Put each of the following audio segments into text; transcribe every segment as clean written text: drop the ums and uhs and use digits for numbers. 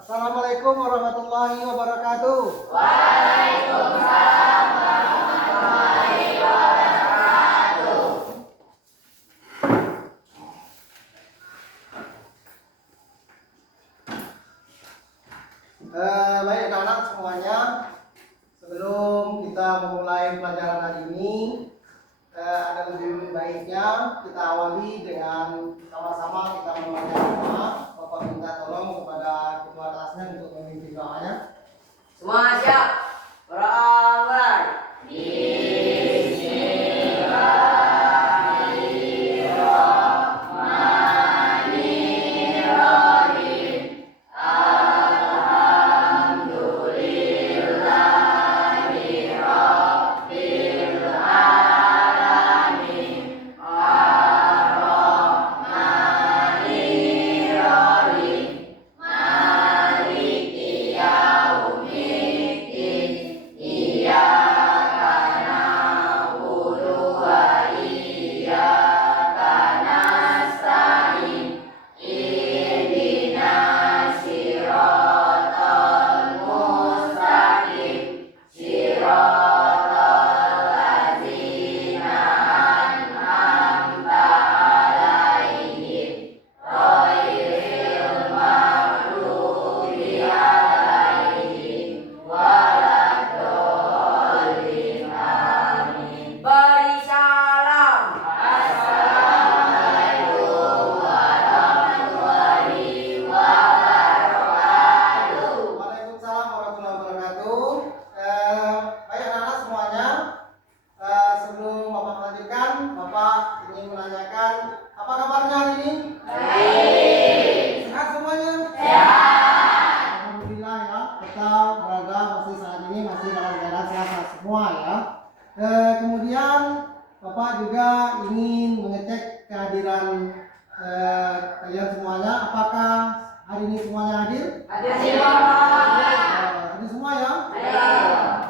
Assalamualaikum warahmatullahi wabarakatuh. Waalaikumsalam warahmatullahi wabarakatuh. Baik anak-anak semuanya, sebelum kita memulai pelajaran hari ini, ada lebih baiknya kita awali dengan sama-sama kita membaca doa. Bapak minta tolong kepada ketua kelasnya untuk memimpin doanya. Semua siap? Mulai. Beri salam. Assalamualaikum warahmatullahi wabarakatuh. Waalaikumsalam warahmatullahi wabarakatuh. Baik anak-anak semuanya, sebelum Bapak melanjutkan, Bapak ingin menanyakan apa kabarnya hari ini? Baik. Sehat semuanya? Sehat. Alhamdulillah ya, kita berada masih saat ini masih dalam keadaan sehat semua ya. Kemudian Bapak juga ingin mengecek kehadiran kalian semuanya. Apakah hari ini semuanya hadir? Hadir Bapak. Hadir semua ya?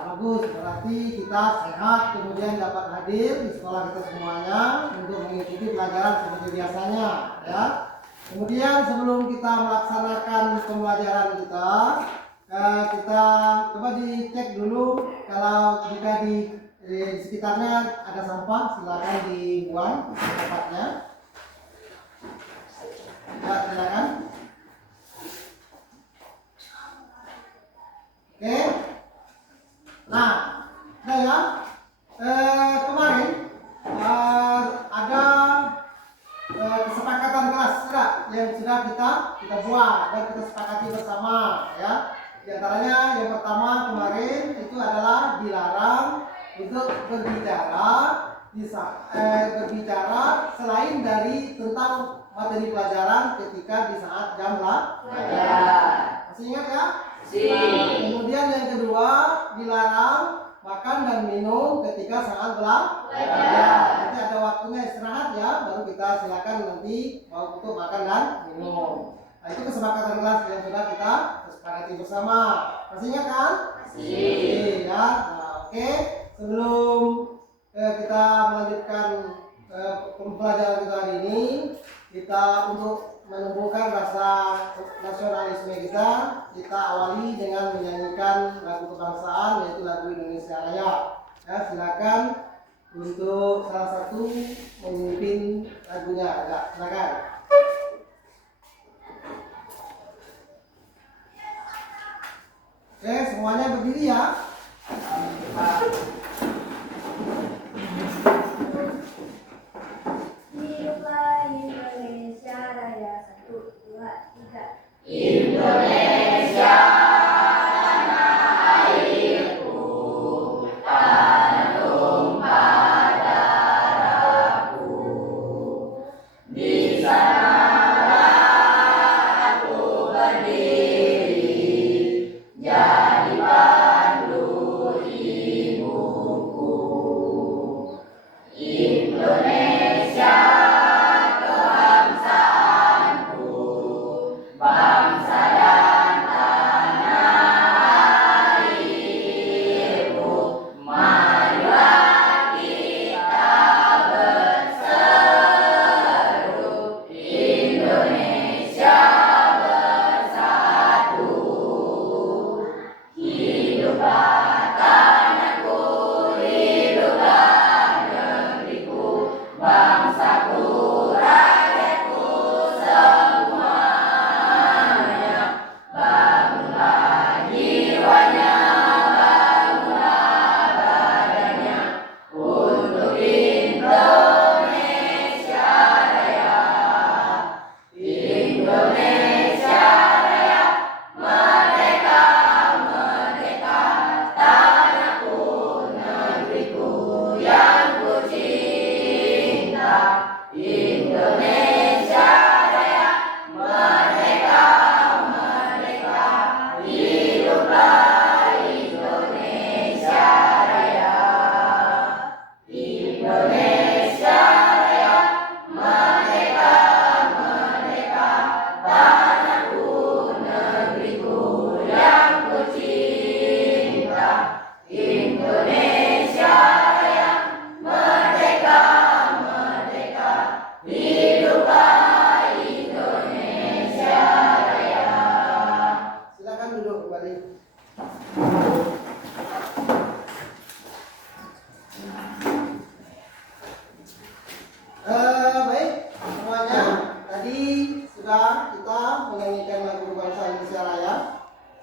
Bagus, berarti kita sehat kemudian dapat hadir di sekolah kita semuanya untuk mengikuti pelajaran seperti biasanya ya. Kemudian sebelum kita melaksanakan pembelajaran kita, kita coba dicek dulu kalau jika di sekitarnya ada sampah, silakan dibuang ke tempatnya. Ya, silakan. Oke. Nah, ya. Kemarin ada kesepakatan kelas yang sudah kita buat dan kita sepakati bersama ya. Di antaranya yang pertama kemarin itu adalah dilarang untuk berbicara selain dari tentang materi pelajaran ketika di saat jam pelajaran. Masih ingat ya? Kemudian yang kedua dilarang makan dan minum ketika saat belajar. Nanti ada waktunya istirahat ya, baru kita silakan nanti mau untuk makan dan minum. Nah, itu kesepakatan kelas yang sudah kita sepakati bersama. Masih ingat kan? Masih. Ya. Nah, oke. Sebelum kita melanjutkan pembelajaran kita hari ini, kita untuk menumbuhkan rasa nasionalisme kita awali dengan menyanyikan lagu kebangsaan yaitu lagu Indonesia Raya. Ya, silakan untuk salah satu memimpin lagunya. Ya, silakan. Oke, semuanya berdiri ya. Hiduplah Indonesia Raya, 1, 2, 3. Indonesia tanah airku, tanah tumpah darahku. Di sanalah aku berdiri, jadi pandu ibuku. Indonesia kebangsaanku, bangsa dan tanah airku. Marilah kita berseru, Indonesia bersatu.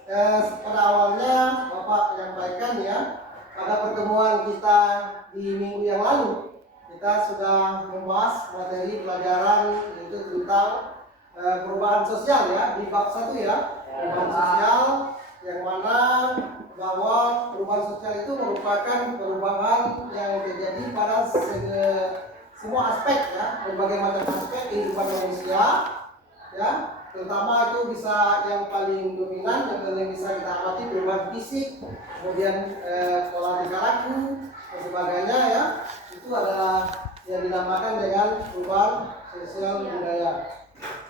pada awalnya Bapak menyampaikan ya, pada pertemuan kita di minggu yang lalu kita sudah membahas materi pelajaran yaitu tentang perubahan sosial ya, di bab 1 ya, perubahan sosial, yang mana bahwa perubahan sosial itu merupakan perubahan yang terjadi pada semua aspek ya, berbagai macam aspek kehidupan manusia ya, terutama itu bisa yang paling dominan yang paling bisa kita amati perubahan fisik, kemudian pola tingkah laku dan sebagainya ya, itu adalah yang dinamakan dengan perubahan sosial budaya.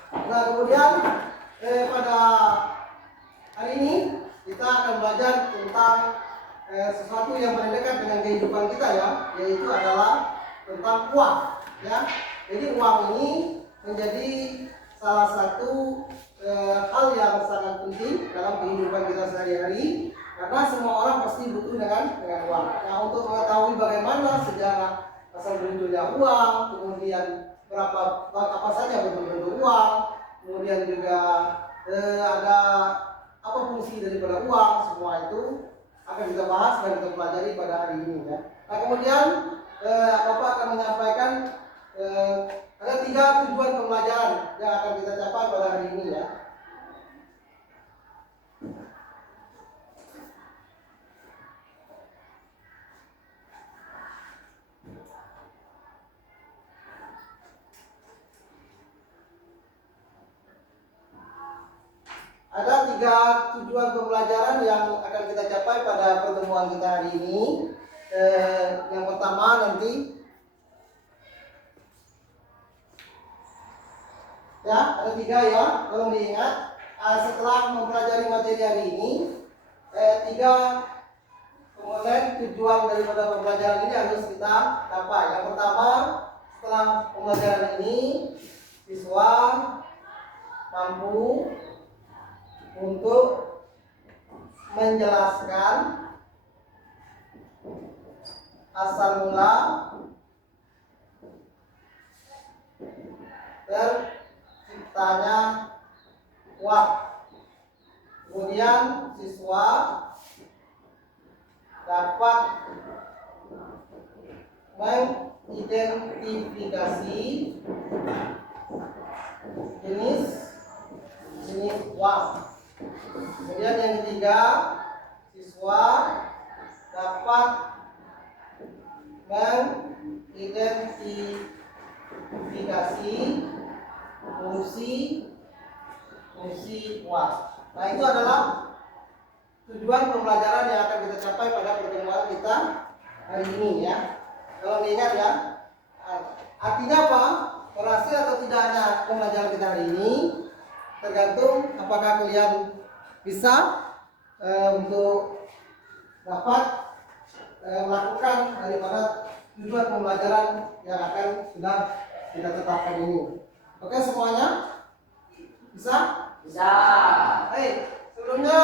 Nah kemudian pada hari ini kita akan belajar tentang sesuatu yang paling dekat dengan kehidupan kita ya, yaitu adalah tentang uang ya. Jadi uang ini menjadi salah satu hal yang sangat penting dalam kehidupan kita sehari-hari, karena semua orang pasti butuh dengan uang. Nah untuk mengetahui bagaimana sejarah asal munculnya uang, kemudian apa saja bentuk-bentuk uang, kemudian juga ada apa fungsi daripada uang, semua itu akan kita bahas dan kita pelajari pada hari ini ya. Nah kemudian Bapak akan menyampaikan ada 3 tujuan pembelajaran yang akan kita capai pada hari ini ya. Ada 3 tujuan pembelajaran yang akan kita capai pada pertemuan kita hari ini. Yang pertama nanti ya, ada 3 ya, tolong diingat. Setelah mempelajari materi hari ini, 3 komponen tujuan daripada pembelajaran ini harus kita capai. Yang pertama, setelah pembelajaran ini siswa mampu untuk menjelaskan asal mula terciptanya uang. Kemudian siswa dapat mengidentifikasi jenis uang. Kemudian yang ketiga, siswa dapat mengidentifikasi fungsi uang. Nah itu adalah tujuan pembelajaran yang akan kita capai pada pertemuan kita hari ini ya. Kalau diingat ya, artinya apa? Berhasil atau tidaknya pembelajaran kita hari ini tergantung apakah kalian bisa untuk dapat melakukan daripada tujuan pembelajaran yang akan sudah kita tetapkan ini. Oke semuanya? Bisa? Bisa. Sebelumnya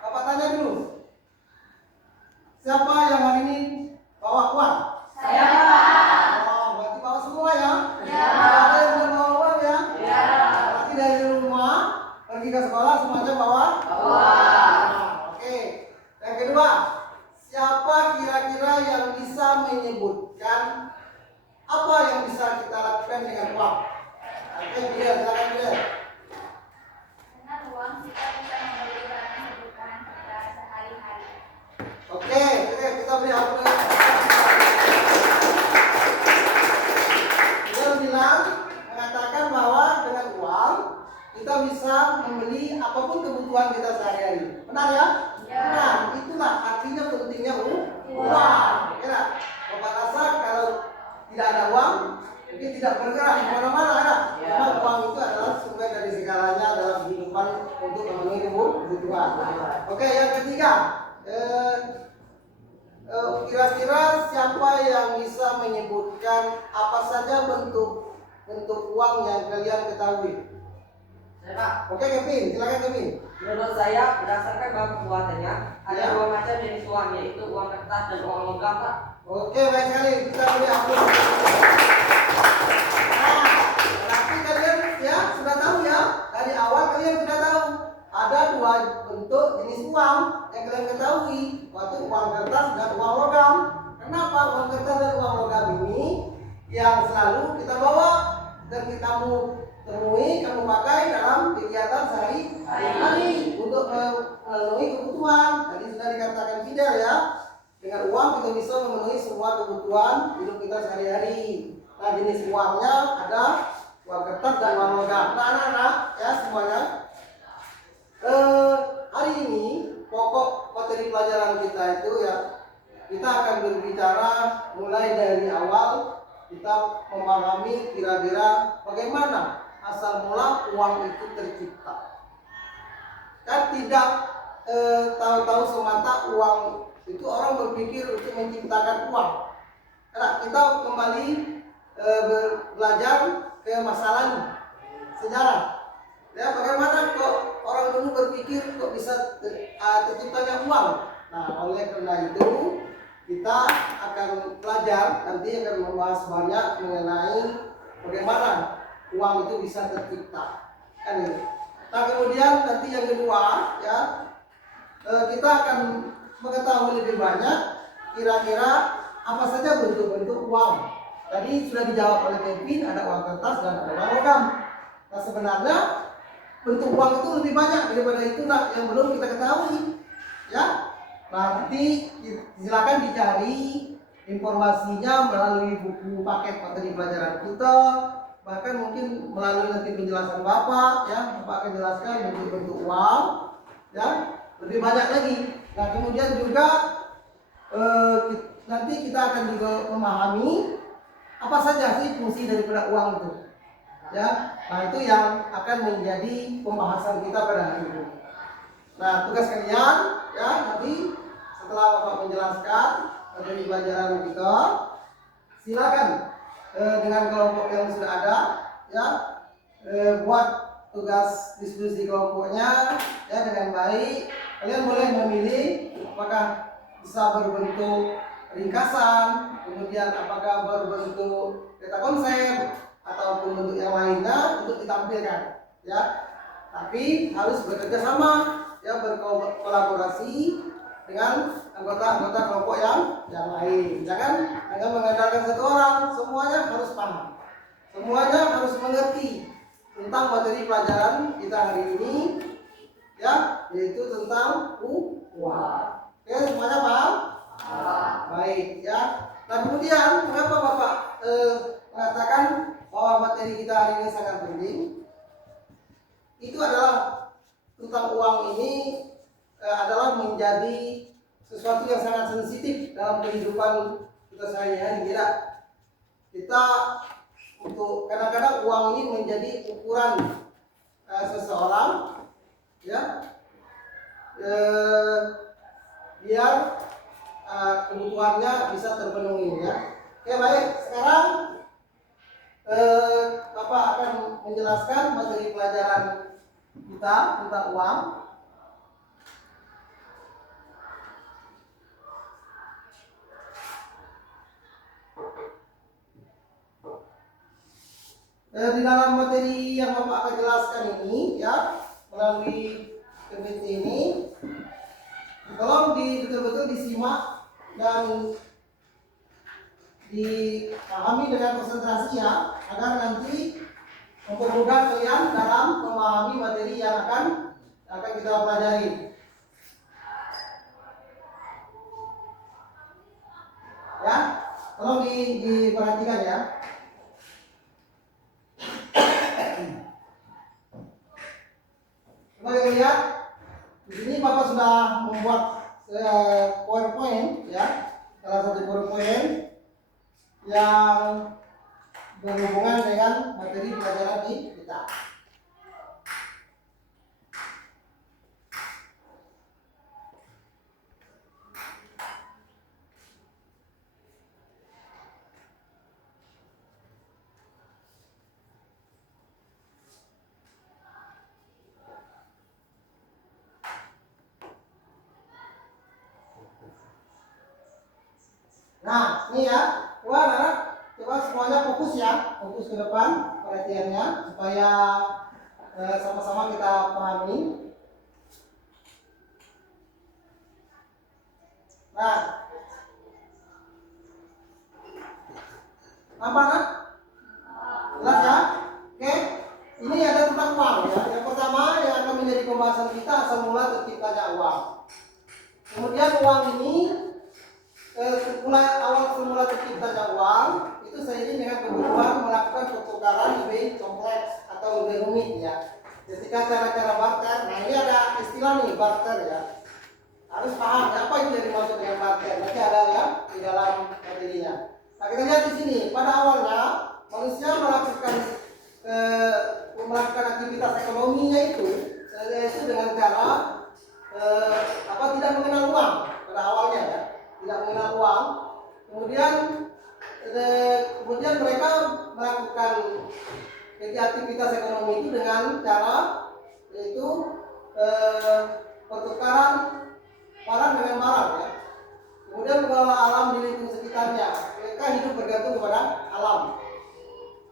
Bapak tanya dulu. Siapa yang hari ini bawa uang? Saya, Pak. Oh, berarti bawa semua ya? Ya. Ada yang belum bawa uang ya? Ya. Berarti dari rumah pergi ke sekolah semuanya bawa? Bawa. Oke. Yang kedua, siapa kira-kira yang bisa menyebutkan apa yang bisa kita lakukan dengan uang? Oke, Bidan, silakan Bidan. Dengan uang kita bisa membeli barang kebutuhan kita sehari-hari. Oke, kita beri aplaus. Dia bilang mengatakan bahwa dengan uang kita bisa membeli apapun kebutuhan kita sehari-hari. Benar ya? Ya. Nah, itulah artinya pentingnya uang. Ya, Bapak rasa kalau tidak ada uang, mungkin tidak bergerak di mana-mana ya. Karena uang itu adalah sumber dari segalanya dalam kehidupan untuk memenuhi kebutuhan. Oke, yang ketiga, kira-kira siapa yang bisa menyebutkan apa saja bentuk uang yang kalian ketahui? Saya, Pak. Oke, Kevin, silakan Kevin. Menurut saya, berdasarkan bahan pembuatannya, ada Ya. 2 macam jenis uang, yaitu uang kertas dan uang logam, Pak. Oke, baik sekali. Kita beri aplaus. Nah, berarti kalian ya sudah tahu ya, dari awal kalian sudah tahu ada dua bentuk jenis uang yang kalian ketahui, yaitu uang kertas dan uang logam. Kenapa uang kertas dan uang logam ini yang selalu kita bawa dan kita temui, kamu pakai dalam kegiatan sehari-hari untuk memenuhi kebutuhan. Tadi sudah dikatakan Fidel ya, dengan uang kita bisa memenuhi semua kebutuhan hidup kita sehari-hari. Nah, jenis uangnya ada uang kertas dan uang logam. Nah, anak-anak ya semuanya, hari ini pokok materi pelajaran kita itu ya, kita akan berbicara mulai dari awal kita memahami kira-kira bagaimana asal mula uang itu tercipta. Kan tidak tahu-tahu semata uang itu orang berpikir untuk menciptakan uang. Karena kita kembali belajar ke masa lalu, sejarah. Ya, bagaimana kok orang dulu berpikir kok bisa terciptanya uang. Nah, oleh karena itu kita akan belajar, nanti akan membahas banyak mengenai bagaimana uang itu bisa tercipta. Kan gitu. Nah, kemudian nanti yang kedua ya, kita akan mengetahui lebih banyak kira-kira apa saja bentuk-bentuk uang. Tadi sudah dijawab oleh Kevin, ada uang kertas dan ada uang logam. Nah, sebenarnya bentuk uang itu lebih banyak daripada itu yang belum kita ketahui. Ya, nanti silakan dicari informasinya melalui buku paket materi pelajaran kita, bahkan mungkin melalui nanti penjelasan Bapak ya, Bapak akan jelaskan bentuk-bentuk uang ya, lebih banyak lagi. Nah, kemudian juga nanti kita akan juga memahami apa saja sih fungsi daripada uang itu. Ya, nah itu yang akan menjadi pembahasan kita pada hari ini. Nah, tugas kalian ya, nanti setelah Bapak menjelaskan materi pelajaran kita, silakan dengan kelompok yang sudah ada ya, buat tugas diskusi kelompoknya ya dengan baik. Kalian boleh memilih apakah bisa berbentuk ringkasan, kemudian apakah berbentuk data konsep ataupun bentuk yang lainnya untuk ditampilkan ya. Tapi harus bekerja sama ya, berkolaborasi dengan anggota-anggota kelompok yang lain. Jangan hanya mengandalkan satu orang, semuanya harus paham. Semuanya harus mengerti tentang materi pelajaran kita hari ini ya, yaitu tentang uang. Oke, semuanya paham? Baik ya. Nah, kemudian mengapa Bapak mengatakan bahwa materi kita hari ini sangat penting? Itu adalah tentang uang ini adalah menjadi sesuatu yang sangat sensitif dalam kehidupan kita sehari-hari. Kita untuk kadang-kadang uang ini menjadi ukuran seseorang ya, biar kebutuhannya bisa terpenuhi ya. Oke, baik, sekarang Bapak akan menjelaskan materi pelajaran kita tentang uang. Di dalam materi yang Bapak akan jelaskan ini ya, melalui PPT ini, tolong betul-betul disimak dan dipahami dengan konsentrasi ya, agar nanti mempermudah kalian dalam memahami materi yang akan kita pelajari. Ya, tolong diperhatikan ya. Coba kita lihat di sini, Bapak sudah membuat PowerPoint ya, salah satu PowerPoint yang berhubungan dengan materi pelajaran kita. Nah, ini ya, coba semuanya fokus ya, fokus ke depan perhatiannya supaya sama-sama kita pahami. Apa nak? Jelas ya? Oke. Ini ada tentang uang ya. Yang pertama yang akan menjadi pembahasan kita asal mula terciptanya uang. Kemudian uang ini awal semula terciptanya uang itu seiring dengan kebutuhan melakukan pertukaran lebih kompleks atau lebih rumit ya. Ketika cara-cara barter, nah ini ada istilah nih barter ya. Harus paham apa itu yang dimaksud dengan barter. Nanti ada ya di dalam materinya. Nah kita lihat di sini pada awalnya manusia melakukan aktivitas ekonominya itu dengan cara tidak mengenal uang pada awalnya ya, tidak mengenal uang. Kemudian mereka melakukan aktivitas ekonomi itu dengan cara yaitu pertukaran barang dengan barang ya. Kemudian mengelola alam di lingkungan sekitarnya. Mereka hidup bergantung kepada alam.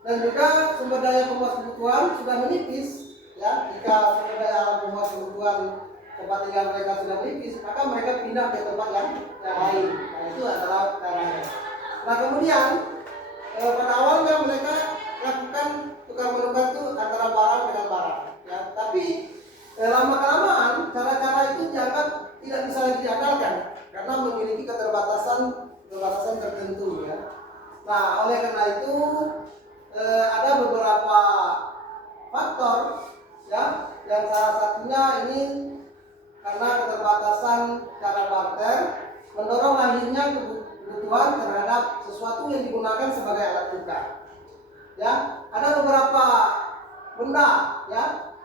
Dan juga sumber daya pemuas kebutuhan sudah menipis ya. Jika sumber daya alam pemuas kebutuhan tempat tinggal mereka sudah menipis, maka mereka pindah ke tempat yang lain. Nah itu adalah caranya. Nah kemudian pada awalnya mereka lakukan tukar menukar itu antara barang dengan barang ya. Tapi lama kelamaan cara-cara itu dianggap tidak bisa lagi diandalkan karena memiliki keterbatasan tertentu ya. Nah oleh karena itu ada beberapa faktor ya, yang salah satunya ini karena keterbatasan cara barter mendorong lahirnya kebutuhan terhadap sesuatu yang digunakan sebagai alat tukar. Ya, ada beberapa benda ya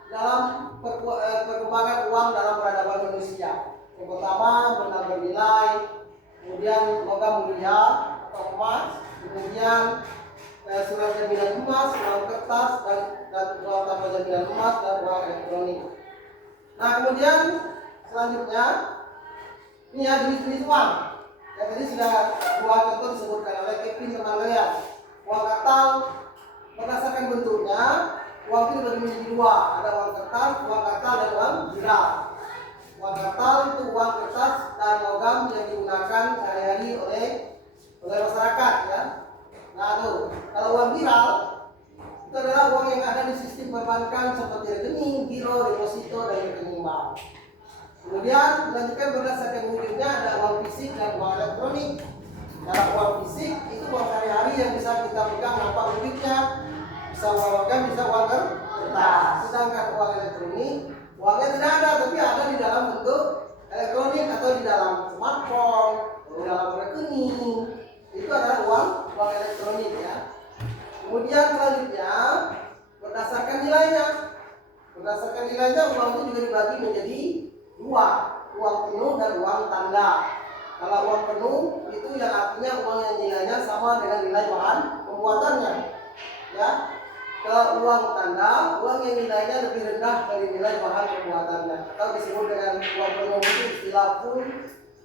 dalam perkembangan uang dalam peradaban manusia. Yang pertama benda bernilai, kemudian logam mulia atau emas, kemudian surat jaminan emas, uang kertas dan uang tanpa jaminan emas dan uang elektronik. Nah kemudian selanjutnya ini ya jenis-jenis uang. Yang tadi sudah dua contoh disebutkan oleh Kevin teman kalian. Uang kartal berdasarkan bentuknya uang itu dibagi menjadi dua. Ada uang kartal dan uang viral. Uang kartal itu uang kertas dan logam yang digunakan sehari-hari oleh masyarakat ya. Nah tuh, kalau uang viral itu adalah uang yang ada di sistem perbankan seperti rekening, giro, deposito, dan rekening bank. Kemudian dilanjutkan berdasarkan wujudnya ada uang fisik dan uang elektronik. Kalau uang fisik itu uang sehari-hari yang bisa kita pegang nampak wujudnya, bisa uang logam, bisa uang kertas. Sedangkan uang elektronik uangnya tidak ada, tapi ada di dalam bentuk elektronik atau di dalam smartphone, atau di dalam rekening. Itu adalah uang elektronik ya. Kemudian selanjutnya berdasarkan nilainya uang itu juga dibagi menjadi dua, uang penuh dan uang tanda. Kalau uang penuh itu yang artinya uang yang nilainya sama dengan nilai bahan pembuatannya ya. Kalau uang tanda, uang yang nilainya lebih rendah dari nilai bahan pembuatannya atau disebut dengan uang penuh itu istilah full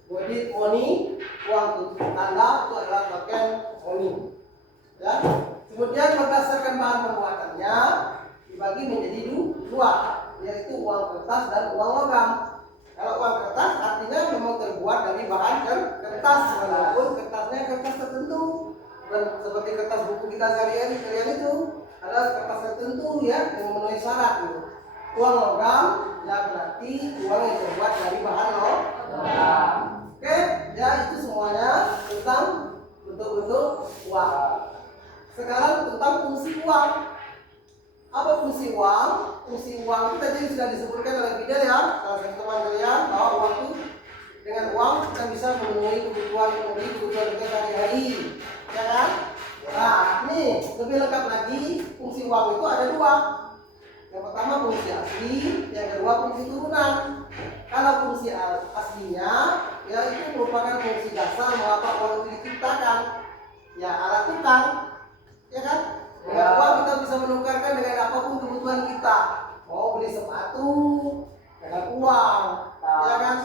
body money. Uang tanda itu adalah token money ya. Kemudian berdasarkan bahan pembuatannya dibagi menjadi dua, yaitu uang kertas dan uang logam. Kalau uang kertas artinya memang terbuat dari bahan kertas, walaupun kertasnya kertas tertentu. Dan seperti kertas buku kita sehari-hari itu ada kertas tertentu ya yang memenuhi syarat gitu. Uang logam ya berarti uang yang terbuat dari bahan logam. Oke, ya itu semuanya tentang bentuk-bentuk uang. Sekarang tentang fungsi uang. Apa fungsi uang? Fungsi uang itu tadi sudah disebutkan oleh Fidel ya, salah satu teman kalian, bahwa uang itu dengan uang kita bisa memenuhi kebutuhan kita sehari-hari, ya kan? Nah, ini lebih lengkap lagi, fungsi uang itu ada dua. Yang pertama fungsi asli, yang kedua fungsi turunan. Kalau fungsi aslinya, ya itu merupakan fungsi dasar mengapa uang itu diciptakan. Ya alat tukar, ya kan? Dengan uang kita bisa menukarkan dengan apapun kebutuhan kita. Mau beli sepatu dengan uang, ya kan?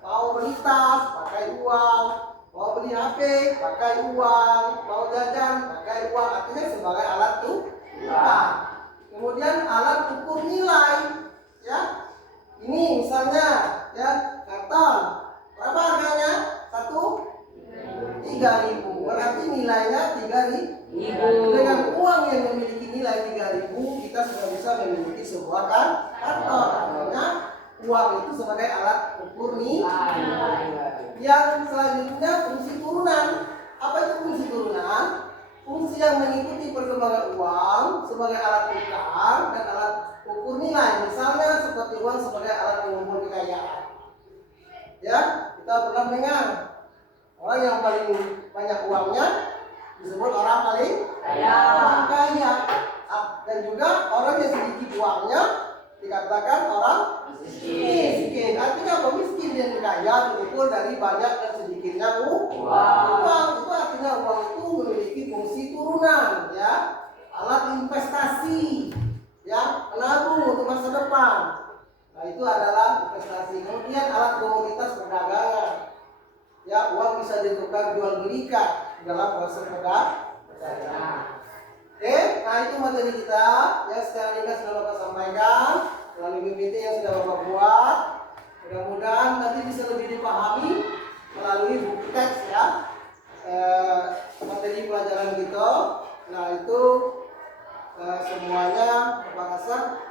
Mau beli tas pakai uang, mau beli HP pakai uang, mau jajan pakai uang. Artinya sebagai alat tukar. Kemudian alat ukur nilai, ya. Ini misalnya, ya kartal. Berapa harganya? 3.000. Berarti nilainya 3.000. sebuah kantor. Artinya uang itu sebagai alat ukur nilai. Yang selanjutnya fungsi turunan. Apa itu fungsi turunan? Fungsi yang mengikuti perkembangan uang sebagai alat tukar dan alat ukur nilai. Misalnya seperti uang sebagai alat mengukur kekayaan. Ya, kita pernah mendengar orang yang paling banyak uangnya disebut orang paling kaya. Dan juga orang yang sedikit uangnya dikatakan orang miskin. Artinya apa? Miskin dan kaya diukur dari banyak dan sedikitnya uang. Itu artinya uang itu memiliki fungsi turunan, ya, alat investasi, ya, menabung untuk masa depan. Nah, itu adalah investasi. Kemudian alat komoditas perdagangan, ya, uang bisa ditukar jual belikan dalam proses perdagangan. Oke, nah itu materi kita yang secara ringkas sudah Bapak sampaikan melalui PPT yang sudah Bapak buat. Mudah-mudahan nanti bisa lebih dipahami melalui buku teks, ya, materi pelajaran kita. Nah itu semuanya Bapak rasa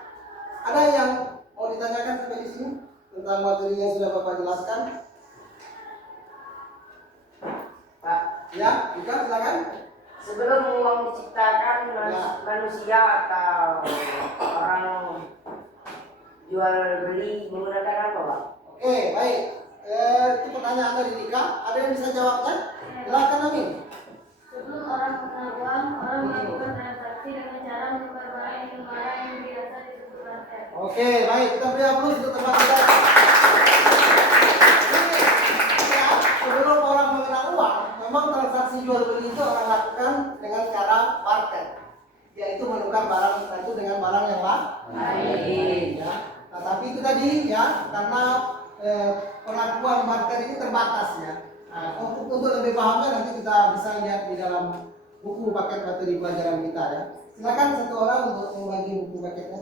ada yang mau ditanyakan sampai di sini tentang materi yang sudah Bapak jelaskan? Pak, ya, juga silakan. Sebelum uang diciptakan, manusia atau orang jual beli menggunakan apa, Pak? Oke, baik. Itu pertanyaan dari Dika. Ada yang bisa jawabnya? Silakan, Amin. Sebelum orang mengenal uang, orang melakukan transaksi dengan cara menukar barang dengan barang yang biasa disebut barter. Oke, baik. Kita beri aplaus untuk tempat kita. Ya, sebelum orang mengenal uang, memang transaksi jual beli itu orang lakukan dengan cara barter, yaitu menukar barang satu dengan barang yang lain. Ya. Nah, tapi itu tadi, ya, karena perlakuan barter ini terbatas, ya. Nah, untuk lebih pahamnya nanti kita bisa lihat di dalam buku paket materi pelajaran kita, ya. Silakan satu orang untuk membagi buku paketnya.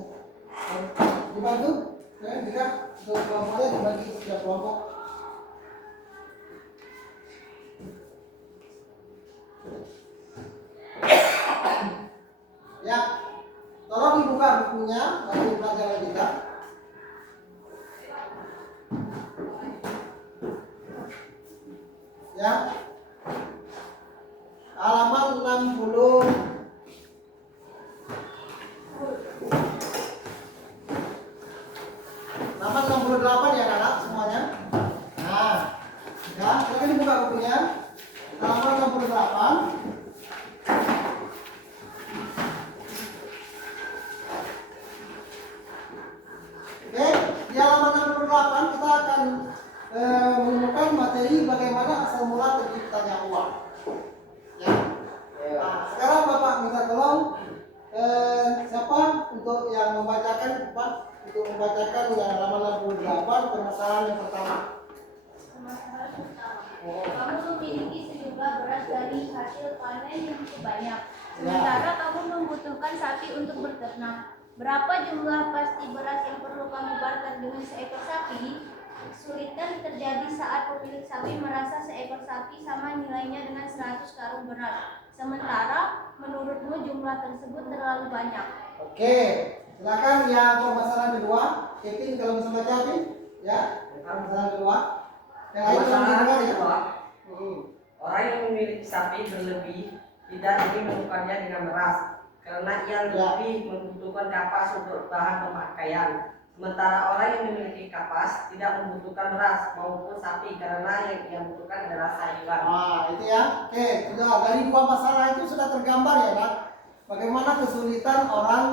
Dibantu, ya, jika untuk kelompoknya dibagi setiap kelompok. Ya, tolong dibuka bukunya materi pelajaran kita. Ya, halaman 60. Halaman 68 ya anak semuanya. Nah, ya, silakan dibuka bukunya. Halaman 68. Oke, di halaman 68 kita akan menemukan materi bagaimana asal mula terciptanya uang. Ya. Nah, sekarang Bapak minta tolong siapa untuk yang membacakan, Pak, untuk membacakan yang halaman 68 permasalahan yang pertama. Permasalahan pertama. Kamu memiliki sejumlah beras dari hasil panen yang cukup banyak. Sementara kamu membutuhkan sapi untuk berternak. Berapa jumlah pasti beras yang perlu kamu barter dengan seekor sapi? Kesulitan terjadi saat pemilik sapi merasa seekor sapi sama nilainya dengan 100 karung beras. Sementara menurutmu jumlah tersebut terlalu banyak. Oke, silakan yang permasalahan kedua. Kevin kalau bisa baca, Kevin. Ya, permasalahan kedua. Yang lain bisa mendengar, ya. Orang yang memiliki sapi berlebih tidak ingin menukarnya dengan beras karena ia lebih membutuhkan kapas untuk bahan pemakaian. Sementara orang yang memiliki kapas tidak membutuhkan beras maupun sapi karena yang ia butuhkan adalah sayuran. Nah, itu ya. Oke, sudah dari dua masalah itu sudah tergambar, ya, Pak. Bagaimana kesulitan orang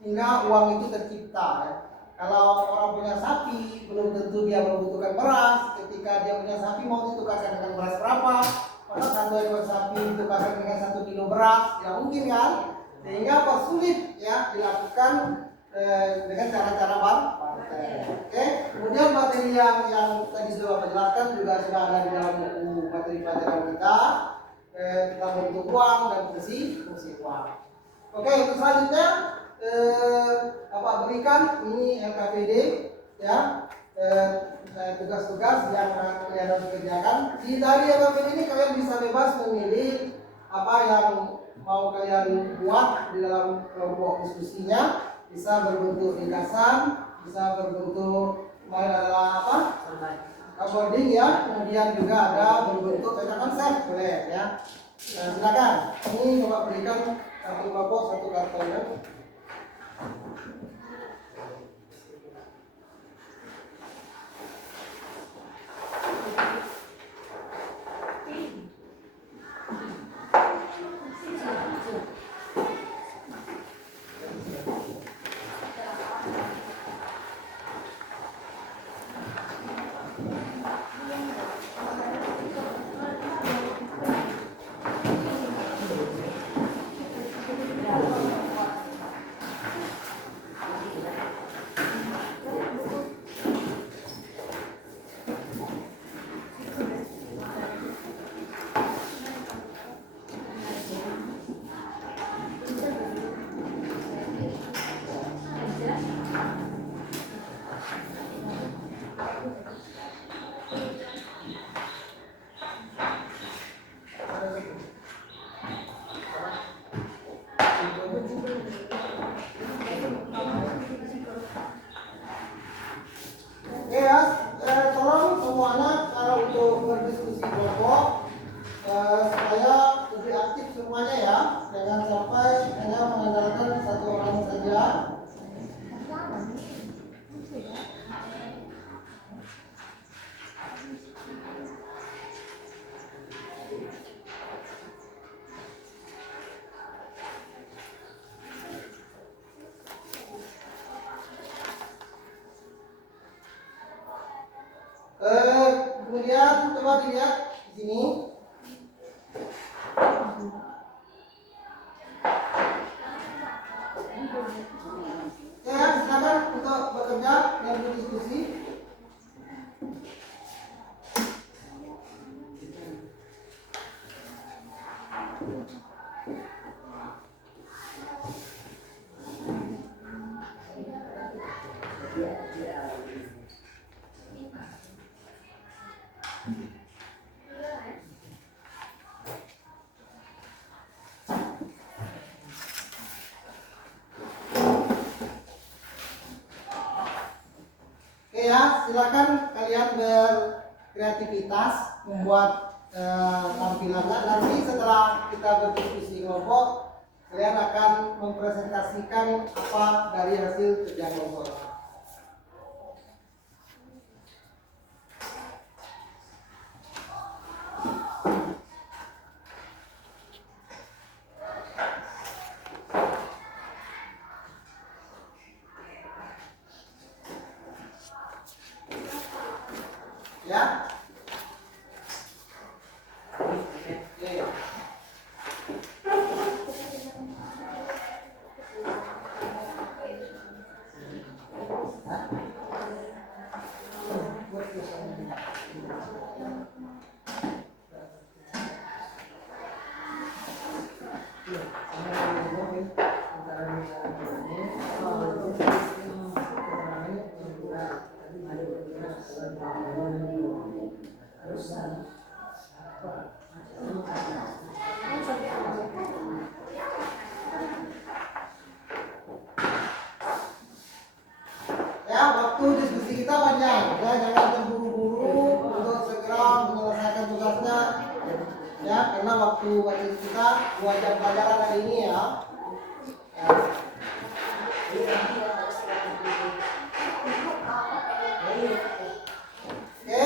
hingga uang itu tercipta, ya. Kalau orang punya sapi, belum tentu dia membutuhkan beras. Ketika dia punya sapi, mau ditukarkan dengan beras berapa? Maka satu ekor sapi ditukarkan dengan 1 kilo beras, tidak mungkin, kan? Sehingga apa, sulit, ya, dilakukan dengan cara-cara barter. Oke, kemudian materi yang tadi sudah Bapak jelaskan juga sudah ada di dalam buku materi pelajaran kita tentang bentuk uang dan fungsi uang. Oke, untuk selanjutnya Bapak berikan ini LKPD, ya, tugas-tugas yang kalian harus kerjakan. Dari LKPD ini kalian bisa bebas memilih apa yang mau kalian buat di dalam kelompok diskusinya. bisa berbentuk ringkasan, bisa berbentuk kemarin adalah apa? Cardboarding ya, kemudian juga ada berbentuk peta konsep boleh ya. Nah, silakan. Ini coba berikan satu kelompok satu karton ya. Oke ya, tolong semuanya kalau untuk berdiskusi kelompok supaya lebih aktif semuanya ya, jangan sampai hanya mengandalkan satu orang saja. Kemudian coba dilihat di sini. Ya, silakan untuk bekerja dan berdiskusi. Oke ya, silakan kalian berkreativitas membuat tampilannya. Nanti setelah kita berdiskusi kelompok, kalian akan mempresentasikan apa dari hasil kerja kelompok. Ya. Oke. Ya, waktu diskusi kita panjang, ya jangan terburu-buru untuk segera menyelesaikan tugasnya, ya karena waktu baca kita 2 jam pelajaran hari ini ya. Oke,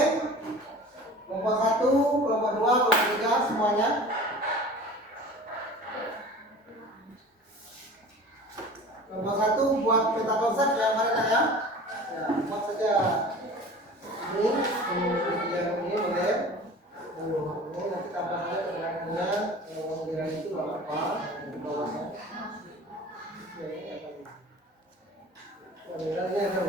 kelompok 1, kelompok 2, kelompok 3 semuanya. Kelompok 1 buat peta konsep yang mana ya? Ya, buat saja ini, kemudian ini boleh. Ini nanti tambah saja tengahnya, kira itu apa? Bawahnya. Oke, apa ini? Ini ada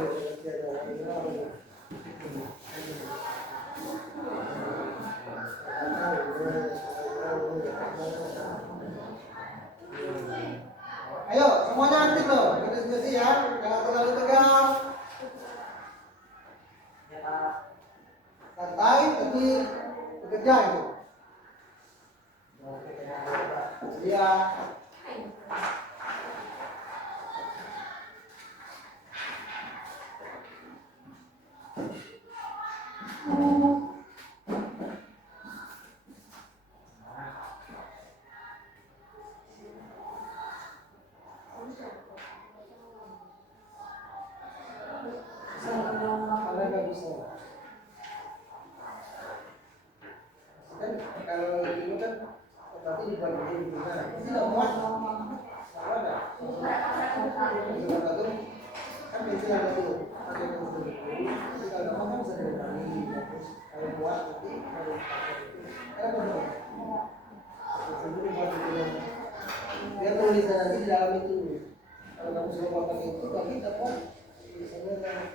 ayo semuanya aktif loh, berdiskusi ya, jangan terlalu tegang, santai tapi bekerja itu. Ya. Karena nggak bisa. Kan kalau ini kan berarti dibagi di mana? Tidak muat. Ada. Kan biasanya ada itu. Ada yang dulu. Tapi kalau kamu kan bisa dibagi. Kalau buat nanti harus kan ada. Sebelum buat itu. Biar tulisan nanti di dalam itu. Kalau kamu sudah buat pakai itu, bagi dapat tulisannya kayak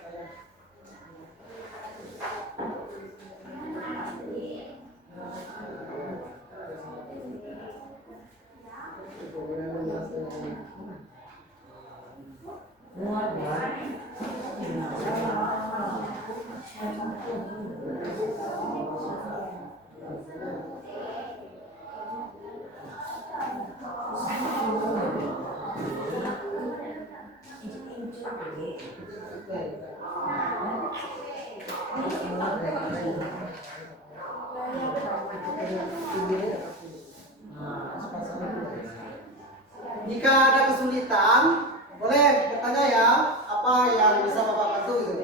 jika ada kesulitan, boleh bertanya ya, apa yang bisa Bapak bantu gitu.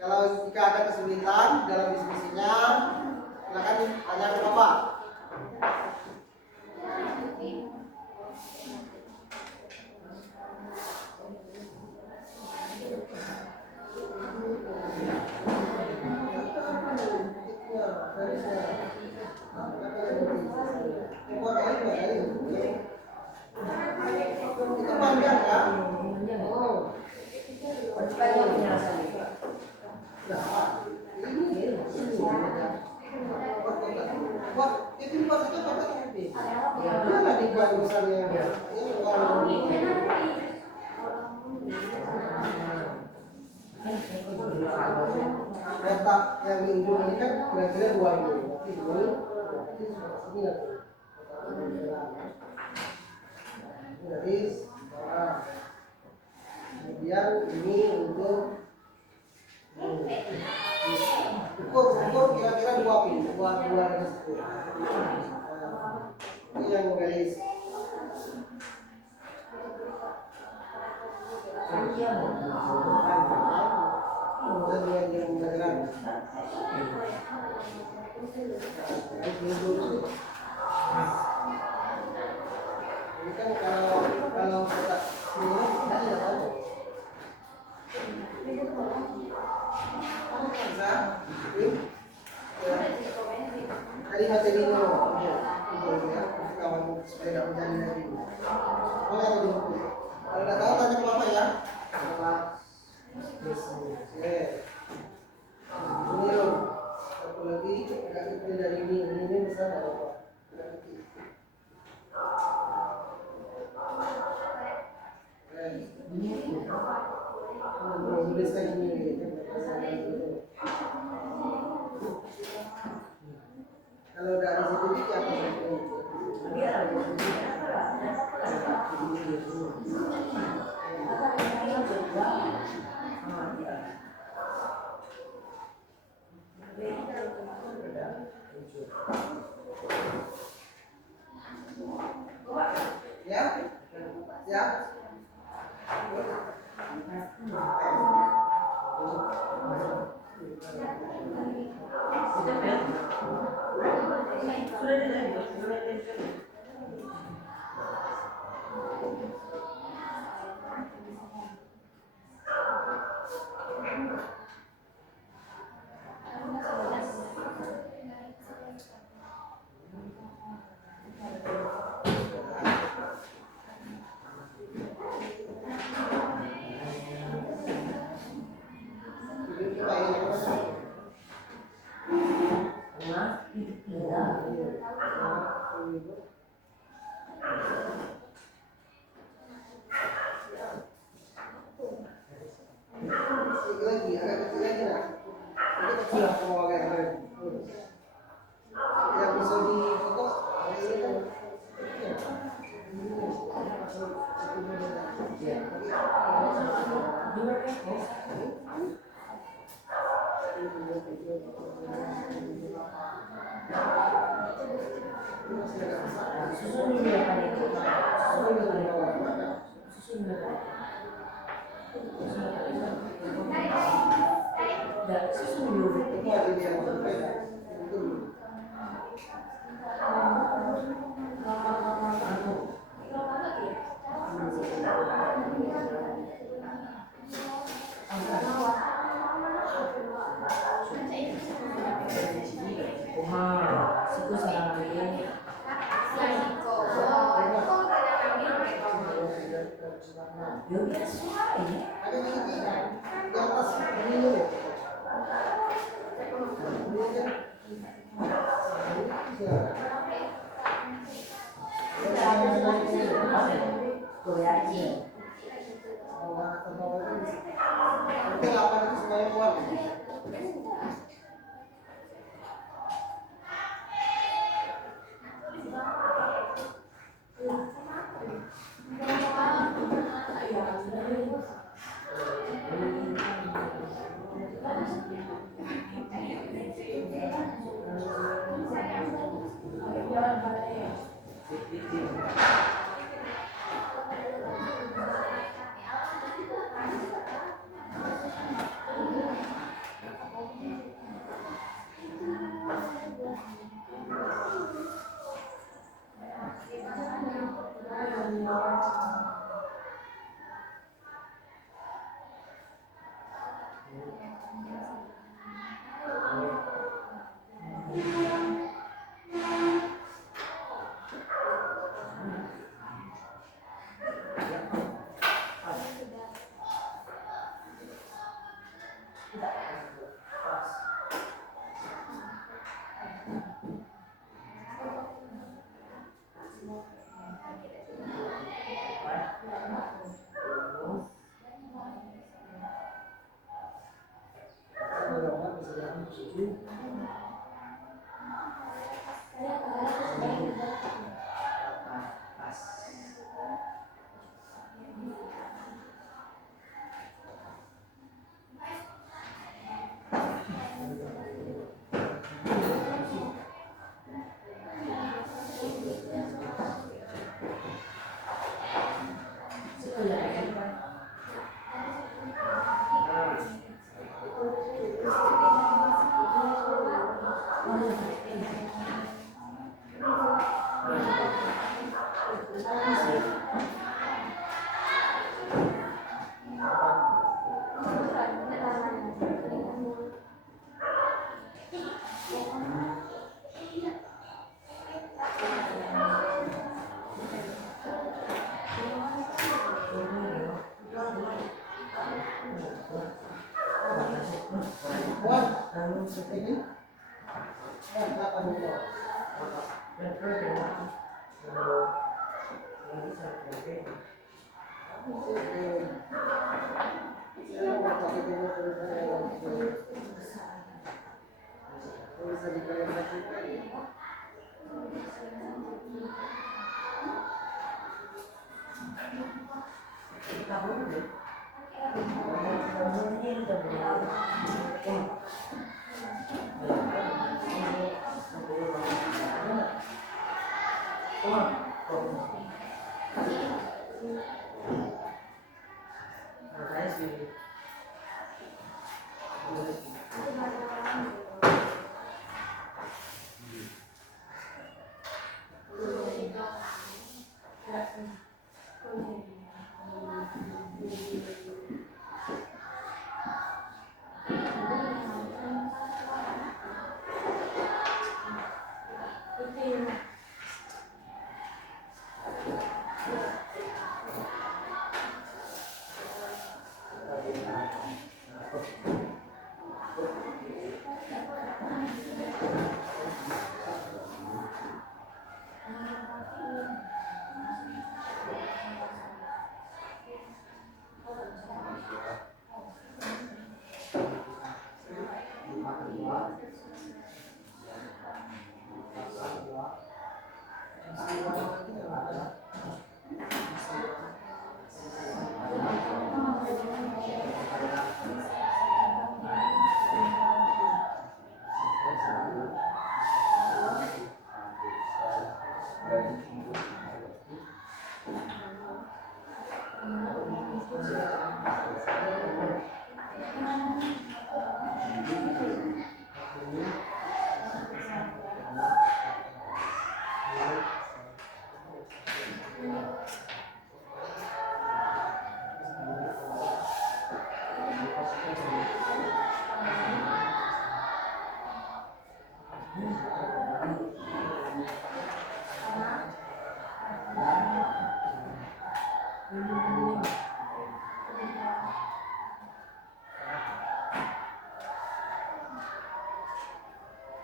Kalau jika ada kesulitan dalam diskusinya, silakan tanya ke Bapak. Itu panjang kan? Oh. Wah, itu pas itu kata mana dibuat misalnya? Letak yang di ujung ini kan kira-kira 2 ini. Berarti ini sini lah. Garis bawah. Kemudian ini untuk ukur kira-kira 2 pin, 2 garis itu. Ini yang garis. Kemudian yang bergerak. Ini kan kalau kotak sini tidak tahu. Bisa? Dari materi ini, kawan supaya tidak menjadi lagi. Oh ya, kalau tidak tahu tanya ke Bapak ya. Oke. Ini loh. Satu lagi agak kecil dari ini besar ada apa? Tuliskan ini. Kalau dari situ apa? Ya, ya. Susun di depan itu. Susun di depan. Susun dulu. Itu ada di yang berbeda. Itu. Siku sarang lagi. Yo biasa ini. Ada di atas ini dulu. Koyaji. Penting apa itu semuanya kuat. Ini berapa dulu?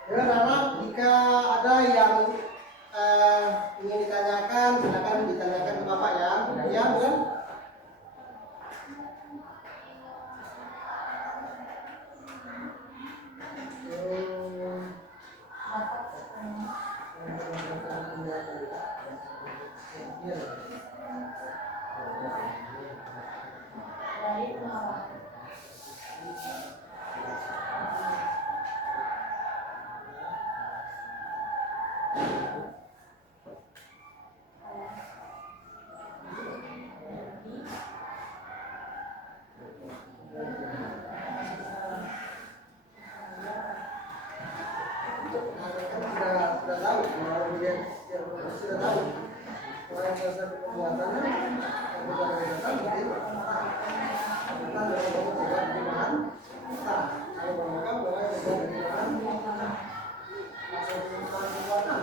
Ya, anak-anak, jika ada yang ingin ditanyakan, silakan ditanyakan ke Bapak ya. Ya, bukan? Sudah tahu, sudah tahu. Orang yang selesai pembuatannya, yang berbeda-beda mungkin kita dalam pembuatan perumahan. Nah, kalau bangga boleh berbeda-beda hasil pembuatan.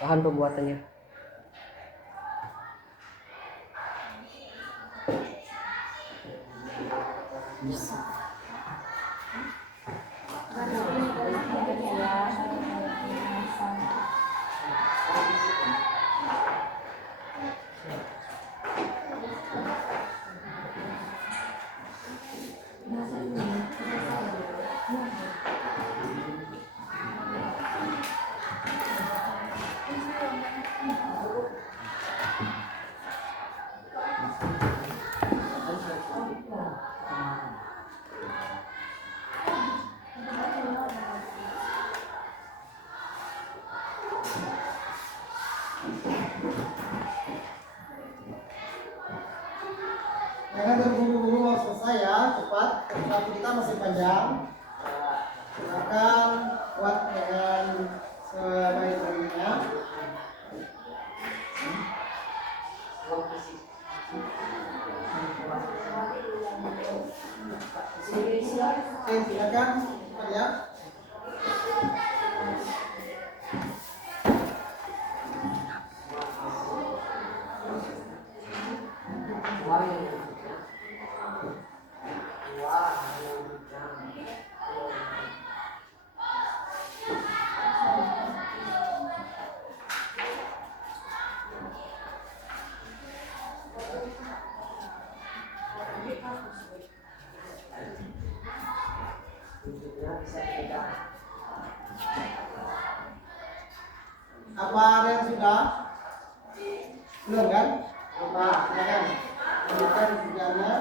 Bahan pembuatannya. Jangan terburu-buru mau selesai ya, cepat. Waktu kita masih panjang. Silakan buat dengan sebaik-baiknya. Oke, silakan cepat ya. Apa ada yang sudah? Belum kan? Belum. Silakan. Lanjutkan kerjaannya.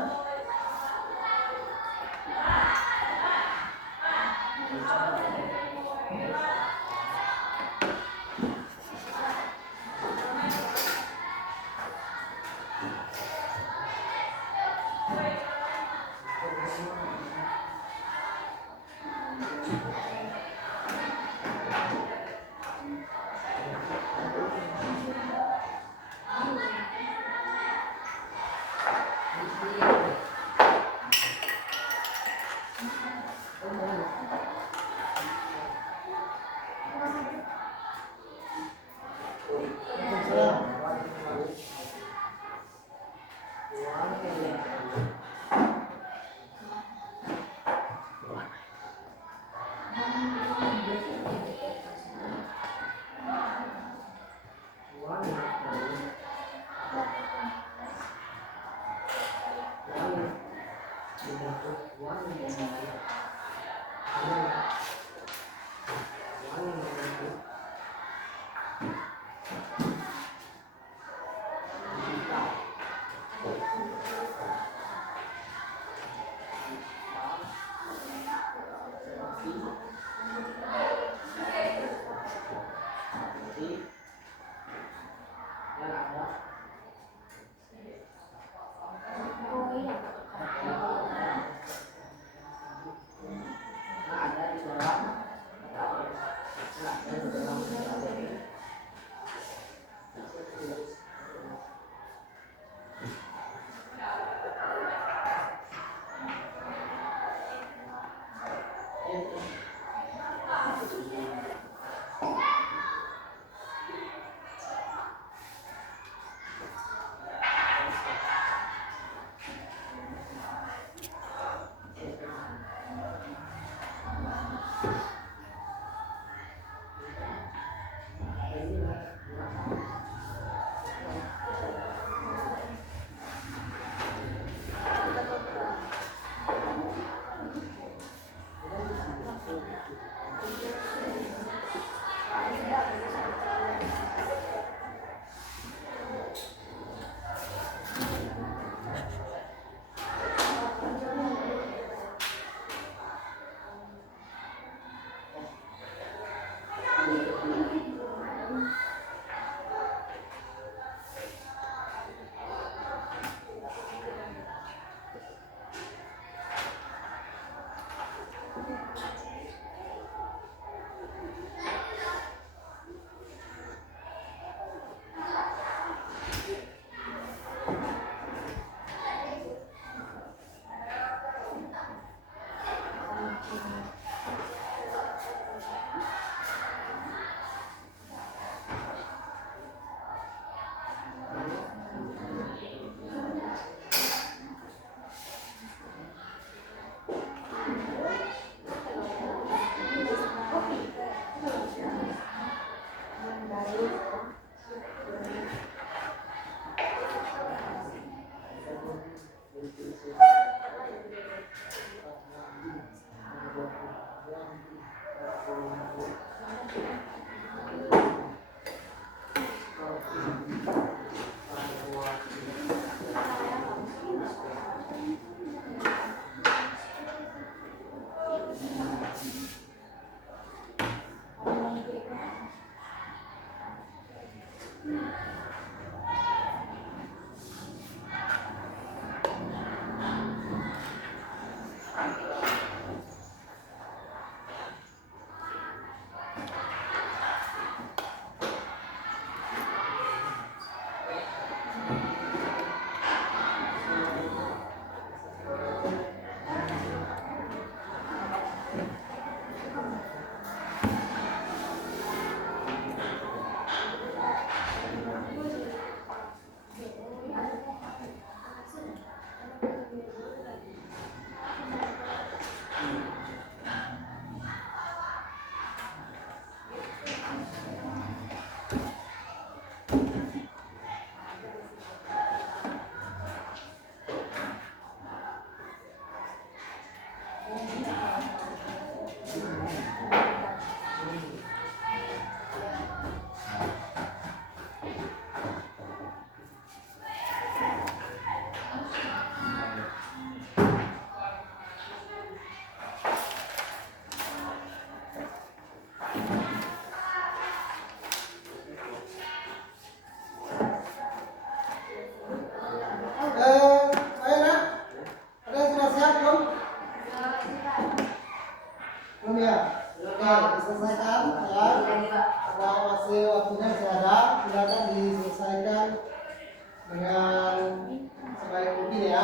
Belum ya? Oke, diselesaikan ya. Karena masih waktunya masih ada, silakan diselesaikan dengan sebaik mungkin ya.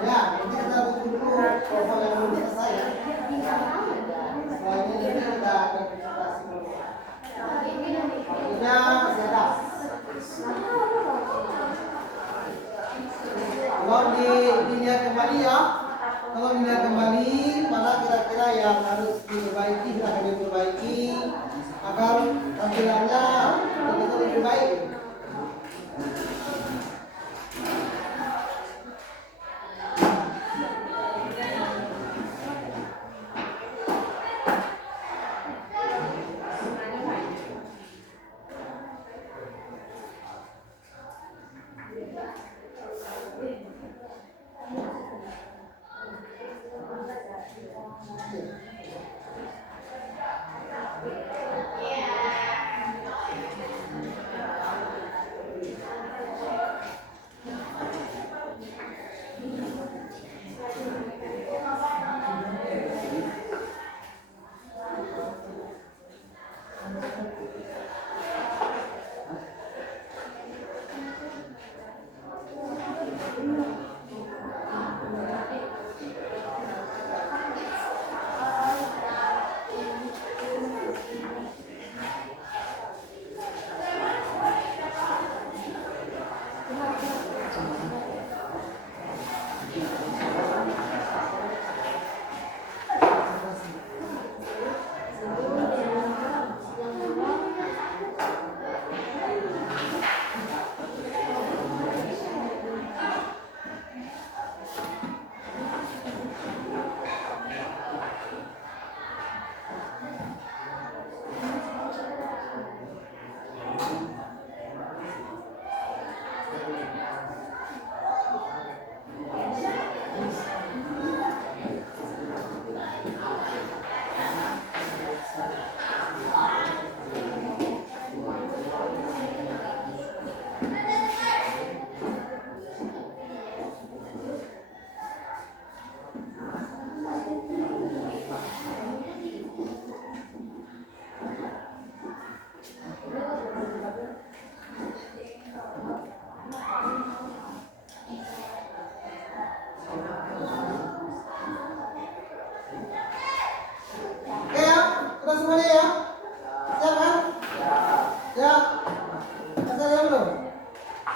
Ya, nanti kita tunggu dulu pokok yang belum selesai ya. Setelah ini nanti kita akan presentasi dulu. Waktunya masih ada. Kalau dilihat kembali ya, kalau dilihat kembali mana kira-kira yang harus diperbaiki, silahkan diperbaiki agar tampilannya betul-betul lebih baik.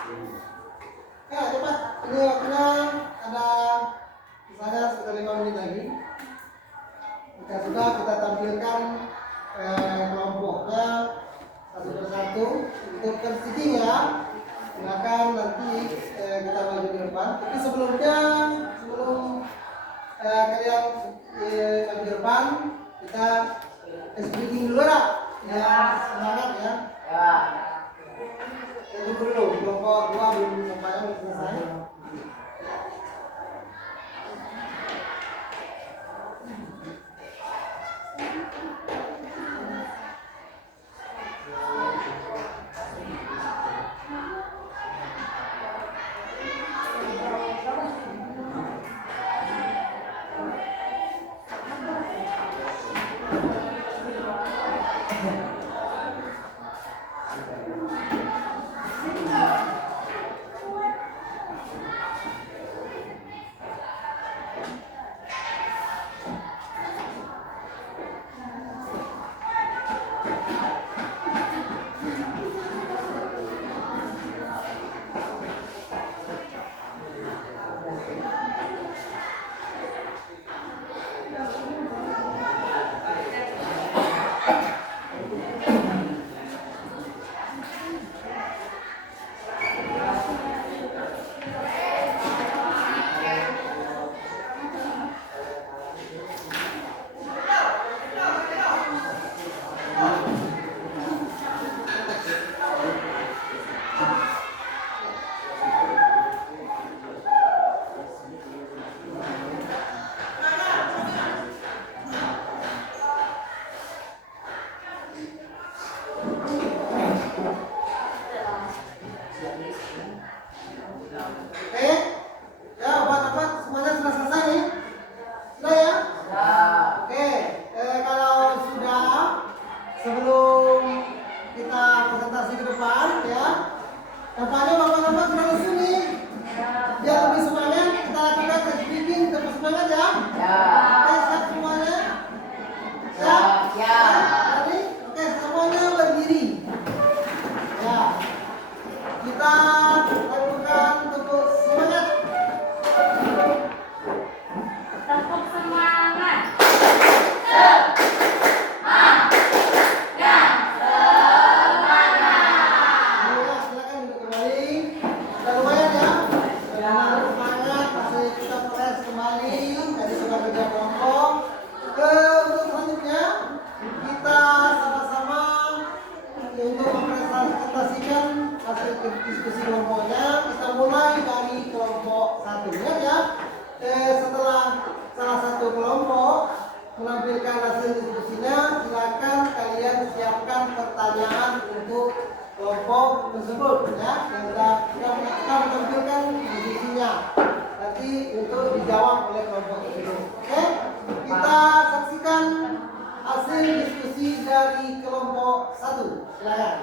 Ya, cepat. Ini waktunya ada misalnya sekitar 5 menit lagi. Jika sudah kita tampilkan kelompoknya satu persatu untuk sitting ya. Silakan nanti kita maju ke depan. Tapi sebelum kalian maju ke depan, kita speaking dulu lah. Ya, semangat ya. Tunggu dulu, kelompok 2 belum selesai. Oke, ya obat-obat semuanya sudah selesai nih, sudah ya? Oke, kalau sudah, sebelum kita presentasi ke depan ya, tampaknya bapak-bapak sudah lesu nih. Biar lebih semangat, kita lakukan speaking lebih semangat ya. Oke, siap semuanya? Siap? Tadi, oke semuanya berdiri. Ya, kita lakukan tepuk semangat. Tepuk semangat. Ya, silakan duduk kembali. Sudah lumayan ya. Sudah semangat, masih kita proses kembali. Tadi sudah kerja kelompok. Untuk selanjutnya kita sama-sama untuk mempresentasikan hasil diskusi kelompoknya. Kita mulai dari kelompok 1 ya. Setelah salah satu kelompok menampilkan hasil diskusinya, silakan kalian siapkan pertanyaan untuk kelompok tersebut ya. Yang kita menampilkan diskusinya nanti untuk dijawab oleh kelompok tersebut. Oke, kita saksikan hasil diskusi dari kelompok 1. Silakan.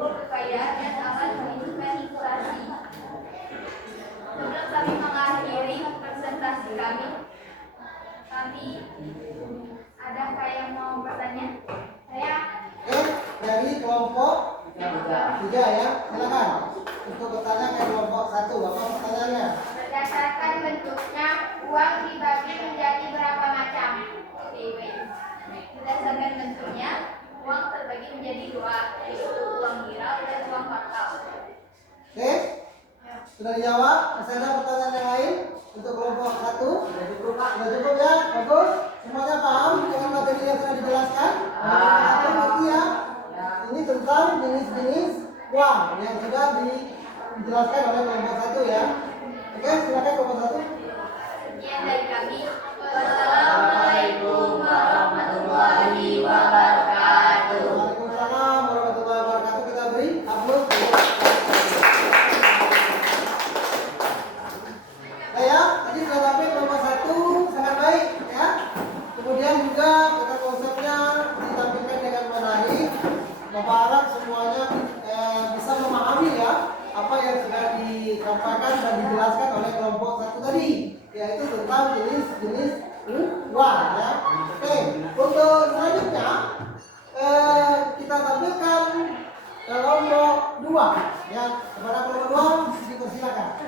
mengumpul kekayaan dan akan menghidupkan inflasi. Sebelum kami mengakhiri presentasi kami adakah yang mau bertanya? Saya. Oke, dari kelompok 3 ya, silakan untuk bertanya ke kelompok 1. Apa pertanyaannya? Berdasarkan bentuknya, uang dibagi menjadi berapa macam? Oke, baik. Berdasarkan bentuknya, uang terbagi menjadi 2, yaitu uang viral dan uang fakta. Oke, sudah dijawab. Masih ada pertanyaan yang lain untuk kelompok 1? Sudah cukup Pak. Sudah cukup ya, bagus. Semuanya paham dengan materi yang sudah dijelaskan? Satu ngerti ya? Ini tentang jenis-jenis uang yang sudah dijelaskan oleh kelompok 1 ya. Oke, silakan kelompok 1. Sekian dari kami. Wassalamualaikum warahmatullahi wabarakatuh. Waalaikumsalam warahmatullahi wabarakatuh. Kita beri aplaus. Nah ya, tadi sudah sampai kelompok 1 sangat baik ya. Kemudian juga kata konsepnya ditampilkan dengan menarik. Bapak harap semuanya bisa memahami ya apa yang sudah disampaikan dan dijelaskan oleh kelompok 1 tadi, yaitu tentang jenis-jenis uang ya. Oke, untuk selanjutnya kita tampilkan kelompok 2 ya. Kepada kelompok 2 dipersilakan.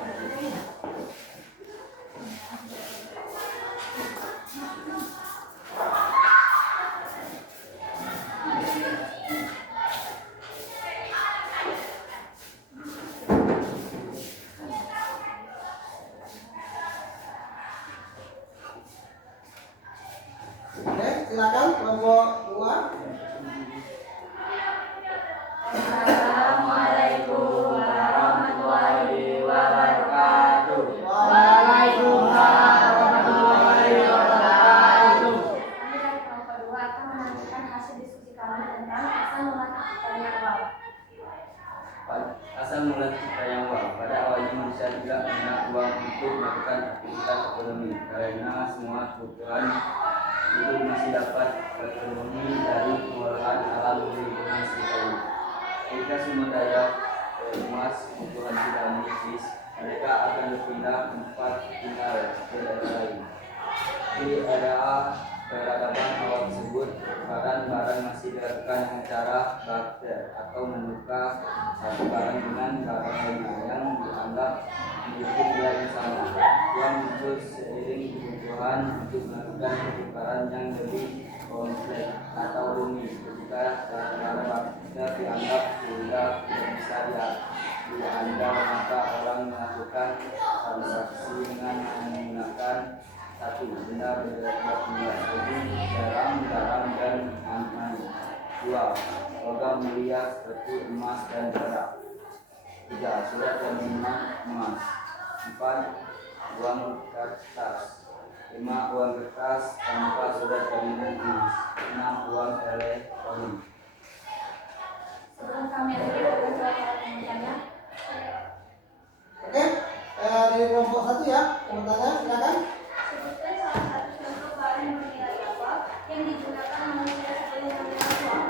Oke, silakan kelompok 2. Assalamualaikum warahmatullahi wabarakatuh. Waalaikumsalam warahmatullahi wabarakatuh. Kami dari kelompok 2 akan menampilkan hasil diskusi kami tentang asal mula penciptanya uang. Asal mula penciptanya uang. Pada awalnya manusia tidak menggunakan uang untuk melakukan aktivitas ekonomi, karena semua kebutuhan itu masih dapat terpenuhi dari pengolahan alam di lingkungan sekitar. Ketika sumber daya emas kebutuhan tidak menipis, mereka akan berpindah tempat tinggal ke daerah lain. Di area peradaban awal tersebut, barang masih dilakukan dengan cara barter atau menukar satu barang dengan barang lainnya yang dianggap memiliki nilai yang sama. Uang muncul seiring kebutuhan untuk melakukan pertukaran yang lebih kompleks atau rumit. Ketika barang barter dianggap sudah tidak bisa diandal, maka orang melakukan transaksi dengan menggunakan satu benda bernilai seperti garam dan money. 2. Logam mulia seperti emas dan perak. 3. Surat jaminan emas. 4. Uang kertas. 5. Uang kertas tanpa surat jaminan emas. 6. Uang elektronik. Sebelum kami akhiri pertanyaan, Oke, dari kelompok 1 ya, komentarnya silakan. sebutkan salah satu contoh barang bernilai awal yang digunakan manusia sebelum mengenal uang.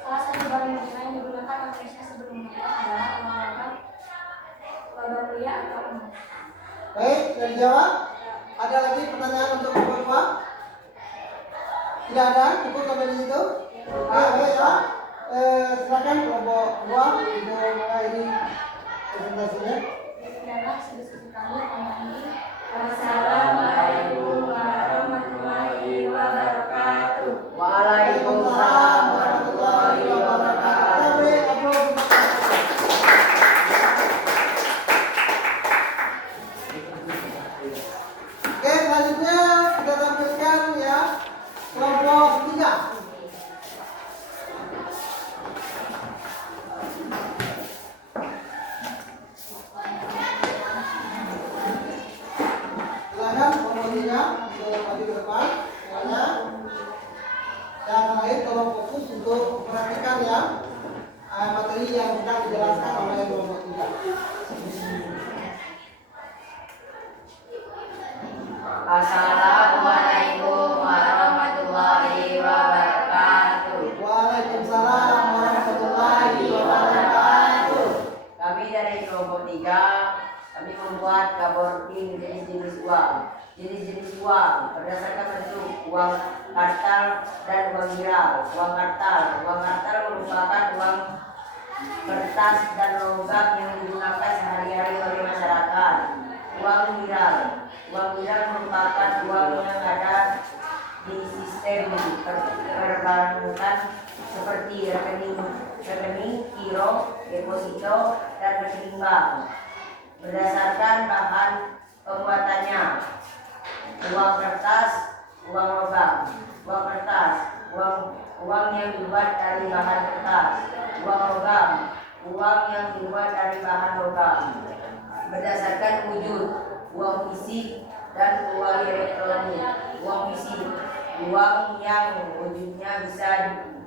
Salah satu barang bernilai yang digunakan manusia sebelum mengenal adalah uang logam mulia atau emas. Baik, sudah dijawab. Ada lagi pertanyaan untuk kelompok 2? Tidak ada, cukup sampai di situ. Oke, baik ya. Silakan kelompok 2 untuk mengakhiri presentasinya. Demikianlah diskusi kami malam ini. Assalamualaikum warahmatullahi wabarakatuh. Waalaikumsalam warahmatullahi wabarakatuh. Kita beri aplaus untuk Oke, selanjutnya kita tampilkan ya kelompok 3. Silakan pembaginya maju ke depan semuanya. Dan lain tolong fokus untuk perhatikan ya materi yang sedang dijelaskan oleh kelompok 3. Assalamualaikum warahmatullahi wabarakatuh. Waalaikumsalam warahmatullahi wabarakatuh. kelompok 3 kami membuat coworking jenis-jenis uang. Jenis-jenis uang berdasarkan bentuk uang kartal dan uang viral. Uang kartal merupakan uang kertas dan logam yang digunakan sehari-hari oleh masyarakat. Uang viral merupakan uang yang ada di sistem perbankan seperti rekening, giro, deposito, dan rekening bank. Berdasarkan bahan pembuatannya, uang kertas, uang logam. Uang kertas, uang yang dibuat dari bahan kertas. Uang logam, uang yang dibuat dari bahan logam. Berdasarkan wujud, uang fisik dan uang elektronik. Uang fisik, uang yang wujudnya bisa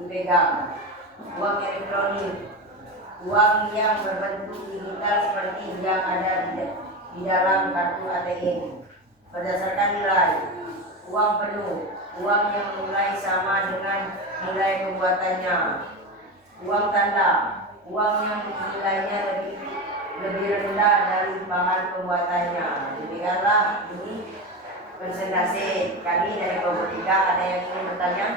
dipegang. Uang elektronik, uang yang berbentuk digital seperti yang ada di dalam kartu ATM. Berdasarkan nilai, uang penuh, uang yang nilai sama dengan nilai pembuatannya. Uang tanda, uang yang nilainya lebih rendah dari bahan pembuatannya. Demikianlah ini presentasi kami dari kelompok 3. Ada yang ingin bertanya?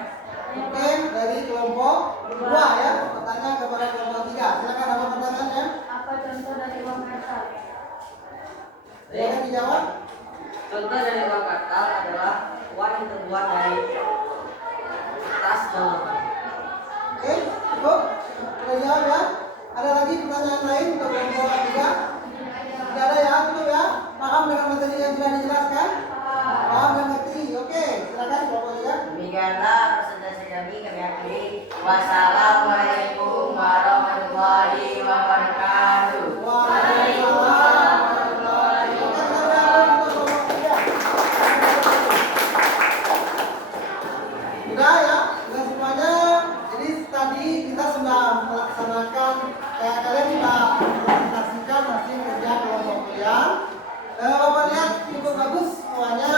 Oke, dari kelompok 2 ya, bertanya kepada kelompok 3. Silakan, apa pertanyaannya? Apa contoh dari uang kartal? Silakan dijawab. Contoh dari uang kartal adalah uang yang terbuat dari kertas dan logam. Oke, cukup. Sudah jawab ya. Ada lagi pertanyaan lain untuk kelompok 3? Tidak ada ya, cukup ya. Paham dengan materi yang sudah dijelaskan? Paham dan ngerti. Oke, silakan kelompok 3. Demikianlah presentasi kami akhiri. Wassalamualaikum warahmatullahi wabarakatuh. Waalaikumsalam warahmatullahi wabarakatuh. Sudah ya, sudah semuanya. Jadi tadi kita sudah melaksanakan, kalian sudah presentasikan hasil kerja kelompok kalian. Bapak lihat cukup bagus semuanya,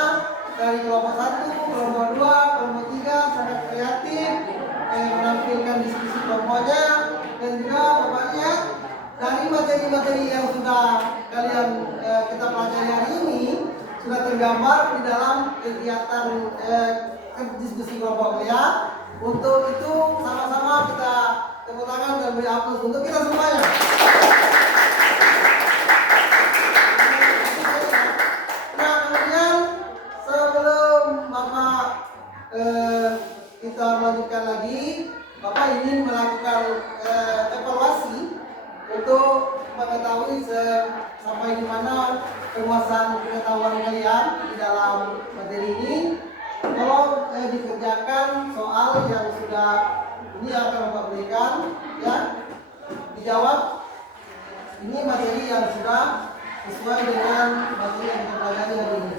dari kelompok 1, kelompok 2, kelompok 3 sangat kreatif, menampilkan diskusi kelompoknya, dan juga Bapak lihat dari materi-materi yang sudah kalian kita pelajari hari ini sudah tergambar di dalam kegiatan diskusi kelompok kalian. Untuk itu sama-sama kita tepuk tangan dan beri aplaus untuk kita semuanya. Nah, kemudian sebelum Bapak kita melanjutkan lagi, Bapak ingin melakukan evaluasi untuk mengetahui sampai di mana penguasaan pengetahuan kalian di dalam materi ini. Kalau dikerjakan soal yang sudah ini akan Bapak berikan, ya dijawab. Ini materi yang sudah sesuai dengan materi yang kita pelajari hari ini.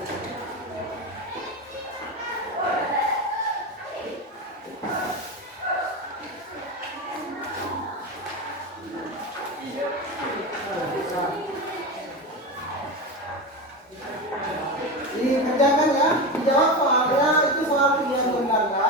Dikerjakan ya, dijawab soalnya itu soal pilihan ganda.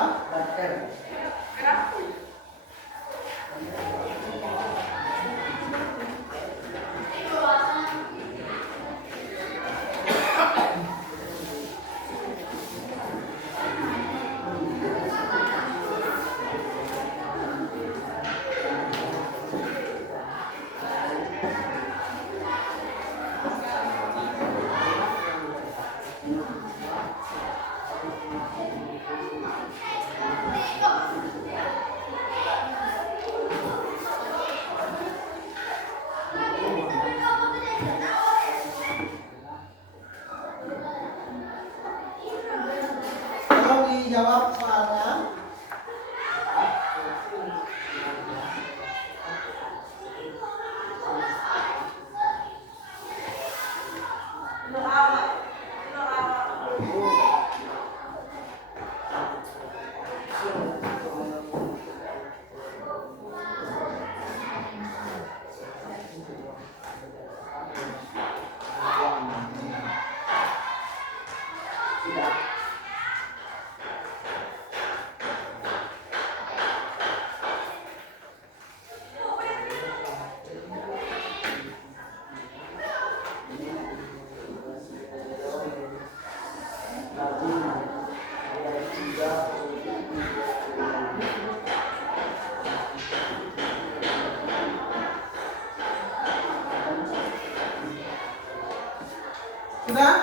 Sudah?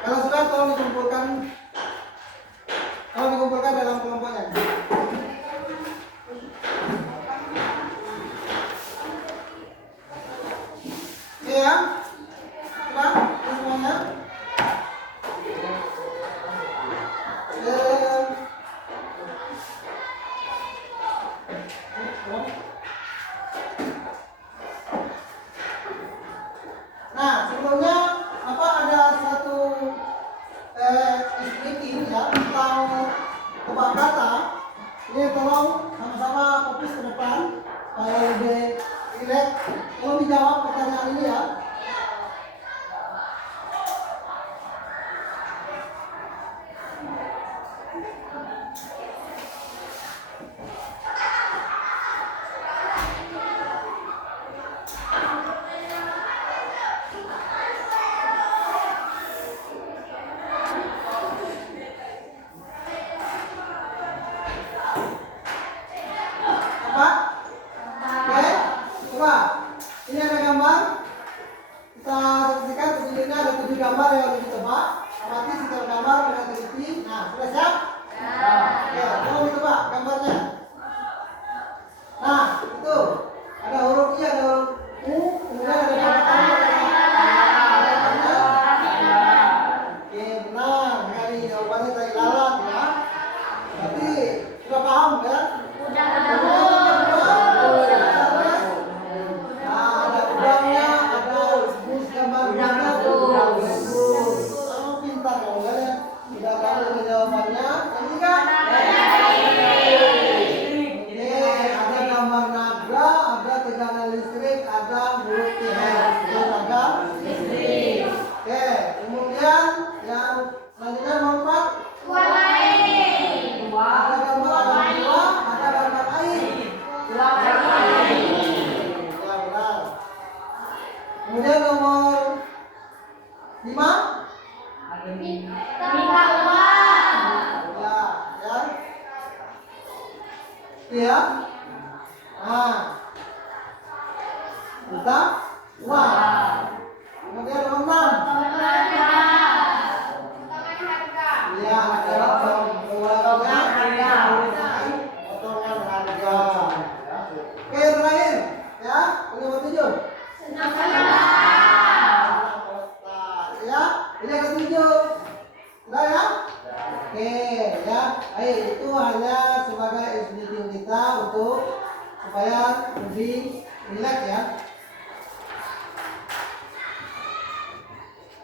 Kalau sudah tolong dikumpulkan dalam kelompoknya. Oke ya? Sudah? Sudah semuanya? Nah, sebelumnya apa ada satu speaking ya tentang tebak kata. Ini tolong sama-sama fokus ke depan supaya lebih rileks. Tolong dijawab pertanyaan ini ya. Apa? Oke, coba. Ini ada gambar. Kita saksikan sebenarnya ada 7 gambar yang harus ditebak. Amati setiap gambar dengan teliti. Nah, sudah siap? Oke, tolong ditebak gambarnya. Nah, itu ada huruf I, ada huruf U, kemudian ada kata-kata. Oke, benar sekali jawabannya tadi lalat ya. Berarti sudah paham ya? Ada udangnya, ada bus gambar udangnya. Kamu pintar kamu kan ya? Sudah tahu dengan jawabannya. Yang tiga. Ada gambar naga, ada tegangan listrik, ada huruf T. Naga listrik. Oke, kemudian yang selanjutnya nomor 4. Ada gambar gua, ada gambar air. Ya, benar. Kemudian nomor 5. Ya. Iya. Nah. Kita uang. Kemudian nomor 6. Iya, ada potongan harga. Oke, terakhir ya, ini nomor 7. Ya, ini yang ke-7. Sudah ya? Oke, ya. Baik, itu hanya sebagai editing kita untuk supaya lebih rileks ya.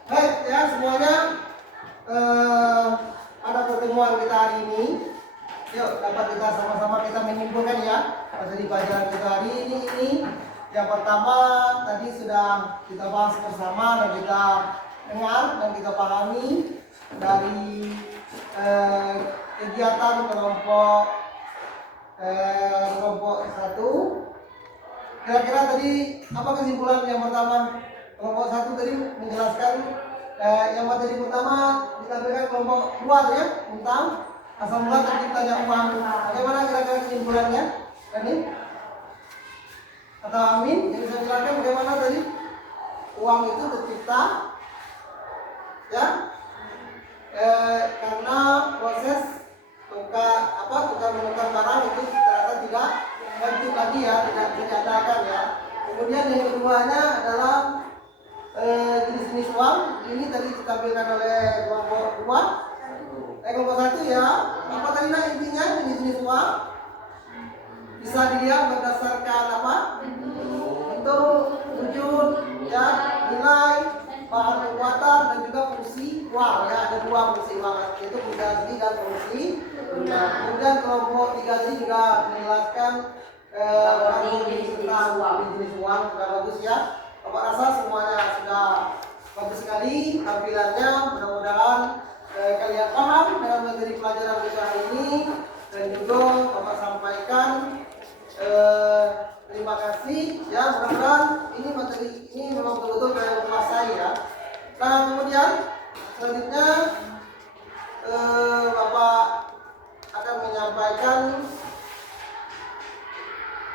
Baik, ya semuanya. Pada pertemuan kita hari ini, yuk dapat kita sama-sama kita menyimpulkan ya dari pelajaran kita hari ini. Yang pertama tadi sudah kita bahas bersama dan kita dengar dan kita pahami dari kegiatan kelompok 1. Kira-kira tadi apa kesimpulan yang pertama? Kelompok 1 tadi menjelaskan yang materi pertama ditampilkan kelompok 2 ya tentang asal mula terciptanya uang. Bagaimana kira-kira kesimpulannya? Tadi atau Amin yang bisa jelaskan bagaimana tadi uang itu tercipta ya karena proses tukar menukar barang itu ternyata tidak lanjut lagi ya, tidak dinyatakan ya. Kemudian yang keduanya adalah jenis-jenis uang. Ini tadi ditampilkan oleh kelompok 2. Kelompok 1 ya. Apa tadi intinya jenis-jenis uang? Bisa dilihat berdasarkan apa? Bentuk, wujud, ya, nilai, bahan kekuatan dan juga fungsi uang ya. Ada 2 fungsi uang yaitu fungsi asli dan fungsi. Kemudian kelompok 3 ini juga menjelaskan tentang jenis uang. Sudah bagus ya. Bapak rasa semuanya sudah bagus sekali tampilannya. Mudah-mudahan kalian paham dengan materi pelajaran kita hari ini dan juga Bapak sampaikan terima kasih ya. Mudah-mudahan ini materi ini memang betul-betul kalian kuasai ya. Nah kemudian selanjutnya Bapak akan menyampaikan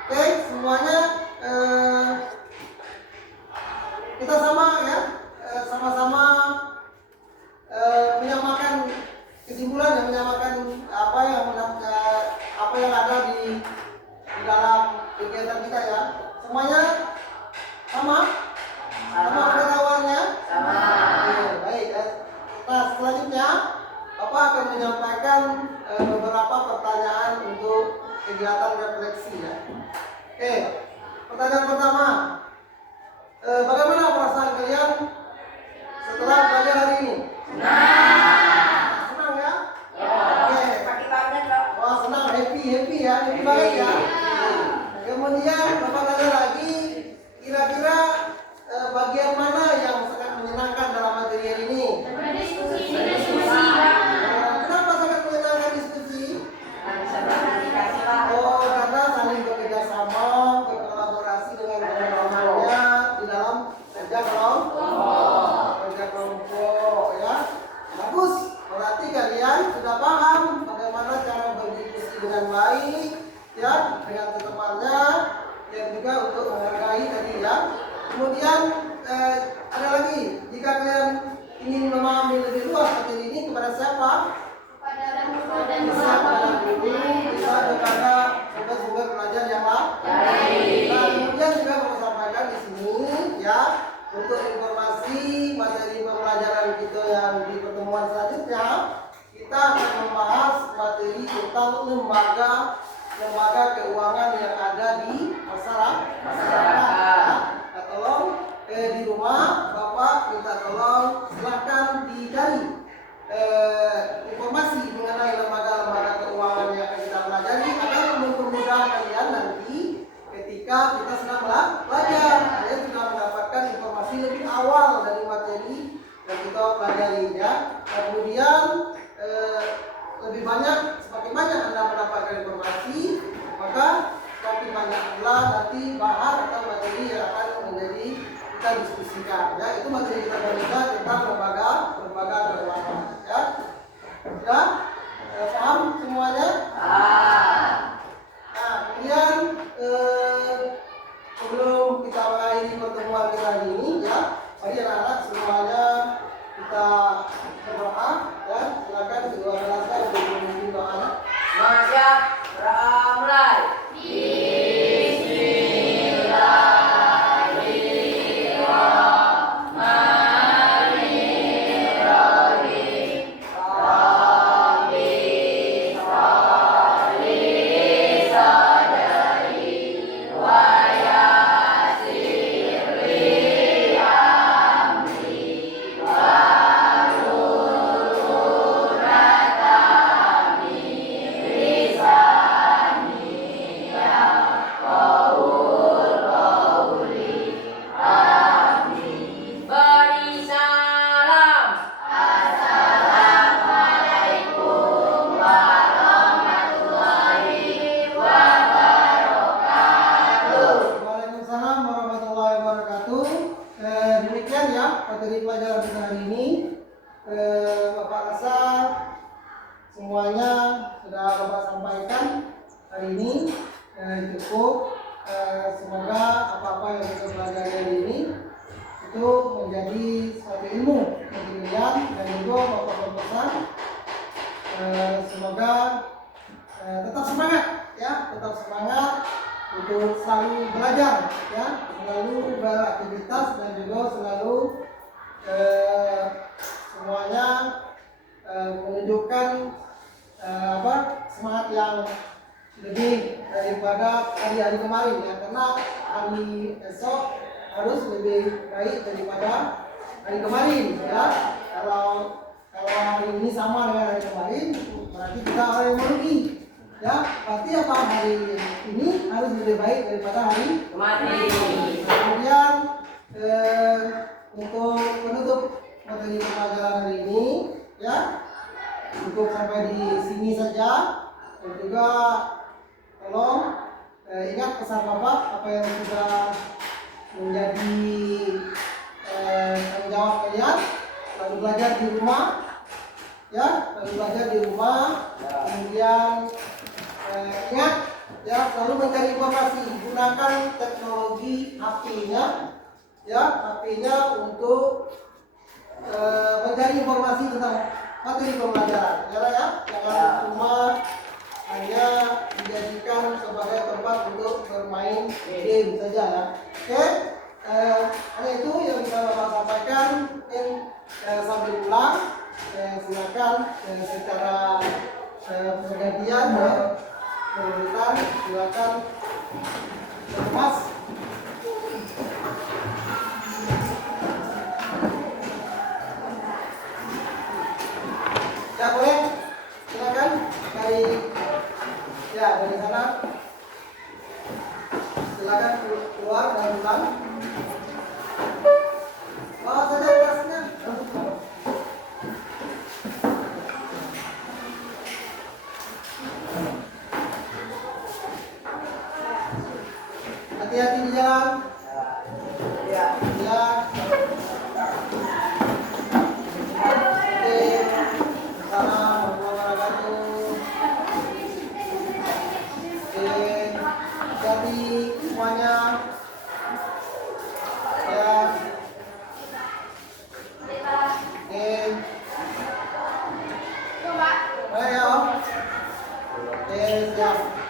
oke semuanya kita sama ya, sama-sama menyamakan kesimpulan yang menyamakan apa yang ada di dalam kegiatan kita ya. Semuanya sama pengetahuannya. Oke, baik. Nah, selanjutnya Bapak akan menyampaikan beberapa pertanyaan untuk kegiatan refleksi ya. Oke, pertanyaan pertama, bagaimana perasaan kalian setelah belajar hari ini? Senang ya? Oke. Wah, senang, happy ya, happy banget ya. Kemudian Bapak tanya lagi, kira-kira bagian mana yang sangat menyenangkan dalam materi hari ini? Kenapa sangat menyenangkan diskusi? Oh, karena saling bekerja sama, berkolaborasi dengan teman-temannya di dalam kerja kelompok ya. Bagus, berarti kalian sudah paham bagaimana cara berdiskusi dengan baik ya, dengan temannya dan juga untuk menghargai tadi ya. Kemudian ada lagi, jika kalian ingin memahami lebih luas materi ini kepada siapa? Bisa kepada guru, bisa kepada sumber-sumber belajar yang lain. Nah, kemudian juga mau sampaikan di sini ya, untuk informasi materi pembelajaran kita yang di pertemuan selanjutnya, kita akan membahas materi tentang lembaga keuangan yang ada di masyarakat. Nah, tolong di rumah Bapak minta tolong silahkan dicari informasi mengenai lembaga-lembaga keuangan yang akan kita pelajari agar mempermudah kalian nanti ketika kita sedang belajar, kalian sudah mendapatkan informasi lebih awal dari materi yang kita pelajari ya. Kemudian lebih banyak, semakin banyak Anda mendapatkan informasi, maka semakin banyak pula nanti bahan atau materi yang akan menjadi kita diskusikan ya. Itu materi kita belajar tentang lembaga keuangan ya. Sudah paham semuanya? Nah, kemudian sebelum kita mengakhiri pertemuan kita hari ini ya, mari anak-anak semuanya kita berdoa ya. Silakan kedua kelasnya untuk memimpin doa. Siap, mulai. Beri salam. Waalaikumsalam warahmatullahi wabarakatuh. Demikian ya materi pelajaran kita hari ini. Bapak rasa semuanya sudah Bapak sampaikan hari ini cukup. Semoga apa-apa yang kita pelajari hari ini itu menjadi suatu ilmu bagi kalian, dan juga Bapak berpesan semoga tetap semangat ya, tetap semangat untuk selalu belajar ya, selalu beraktivitas dan juga selalu semuanya menunjukkan semangat yang lebih daripada hari-hari kemarin ya, karena hari esok harus lebih baik daripada hari kemarin ya. Kalau hari ini sama dengan hari kemarin, berarti kita orang yang merugi ya. Berarti apa, hari ini harus lebih baik daripada hari kemarin. Kemudian untuk penutup materi pembelajaran hari ini ya, cukup sampai di sini saja. Dan juga tolong ingat pesan Bapak, apa yang sudah menjadi tanggung jawab kalian, lalu belajar di rumah ya, kemudian ingat Ya, selalu mencari informasi, gunakan teknologi HP-nya, ya, HP-nya untuk mencari informasi tentang materi pembelajaran. Ya, jangan cuma hanya dijadikan sebagai tempat untuk bermain game saja, ya. Oke, hanya itu yang bisa Bapak sampaikan. Mungkin sambil ulang, silakan secara pergantian, ya. Kemudian silakan Mas. Ya boleh, silakan dari sana. Silakan keluar dan pulang. Bawa saja tasnya. Hati-hati di jalan. Ya. Oke. Salam warahmatullahi wabarakatuh. Oke. Hati-hati semuanya. Ya. Oke. Ayo. Oke, siap.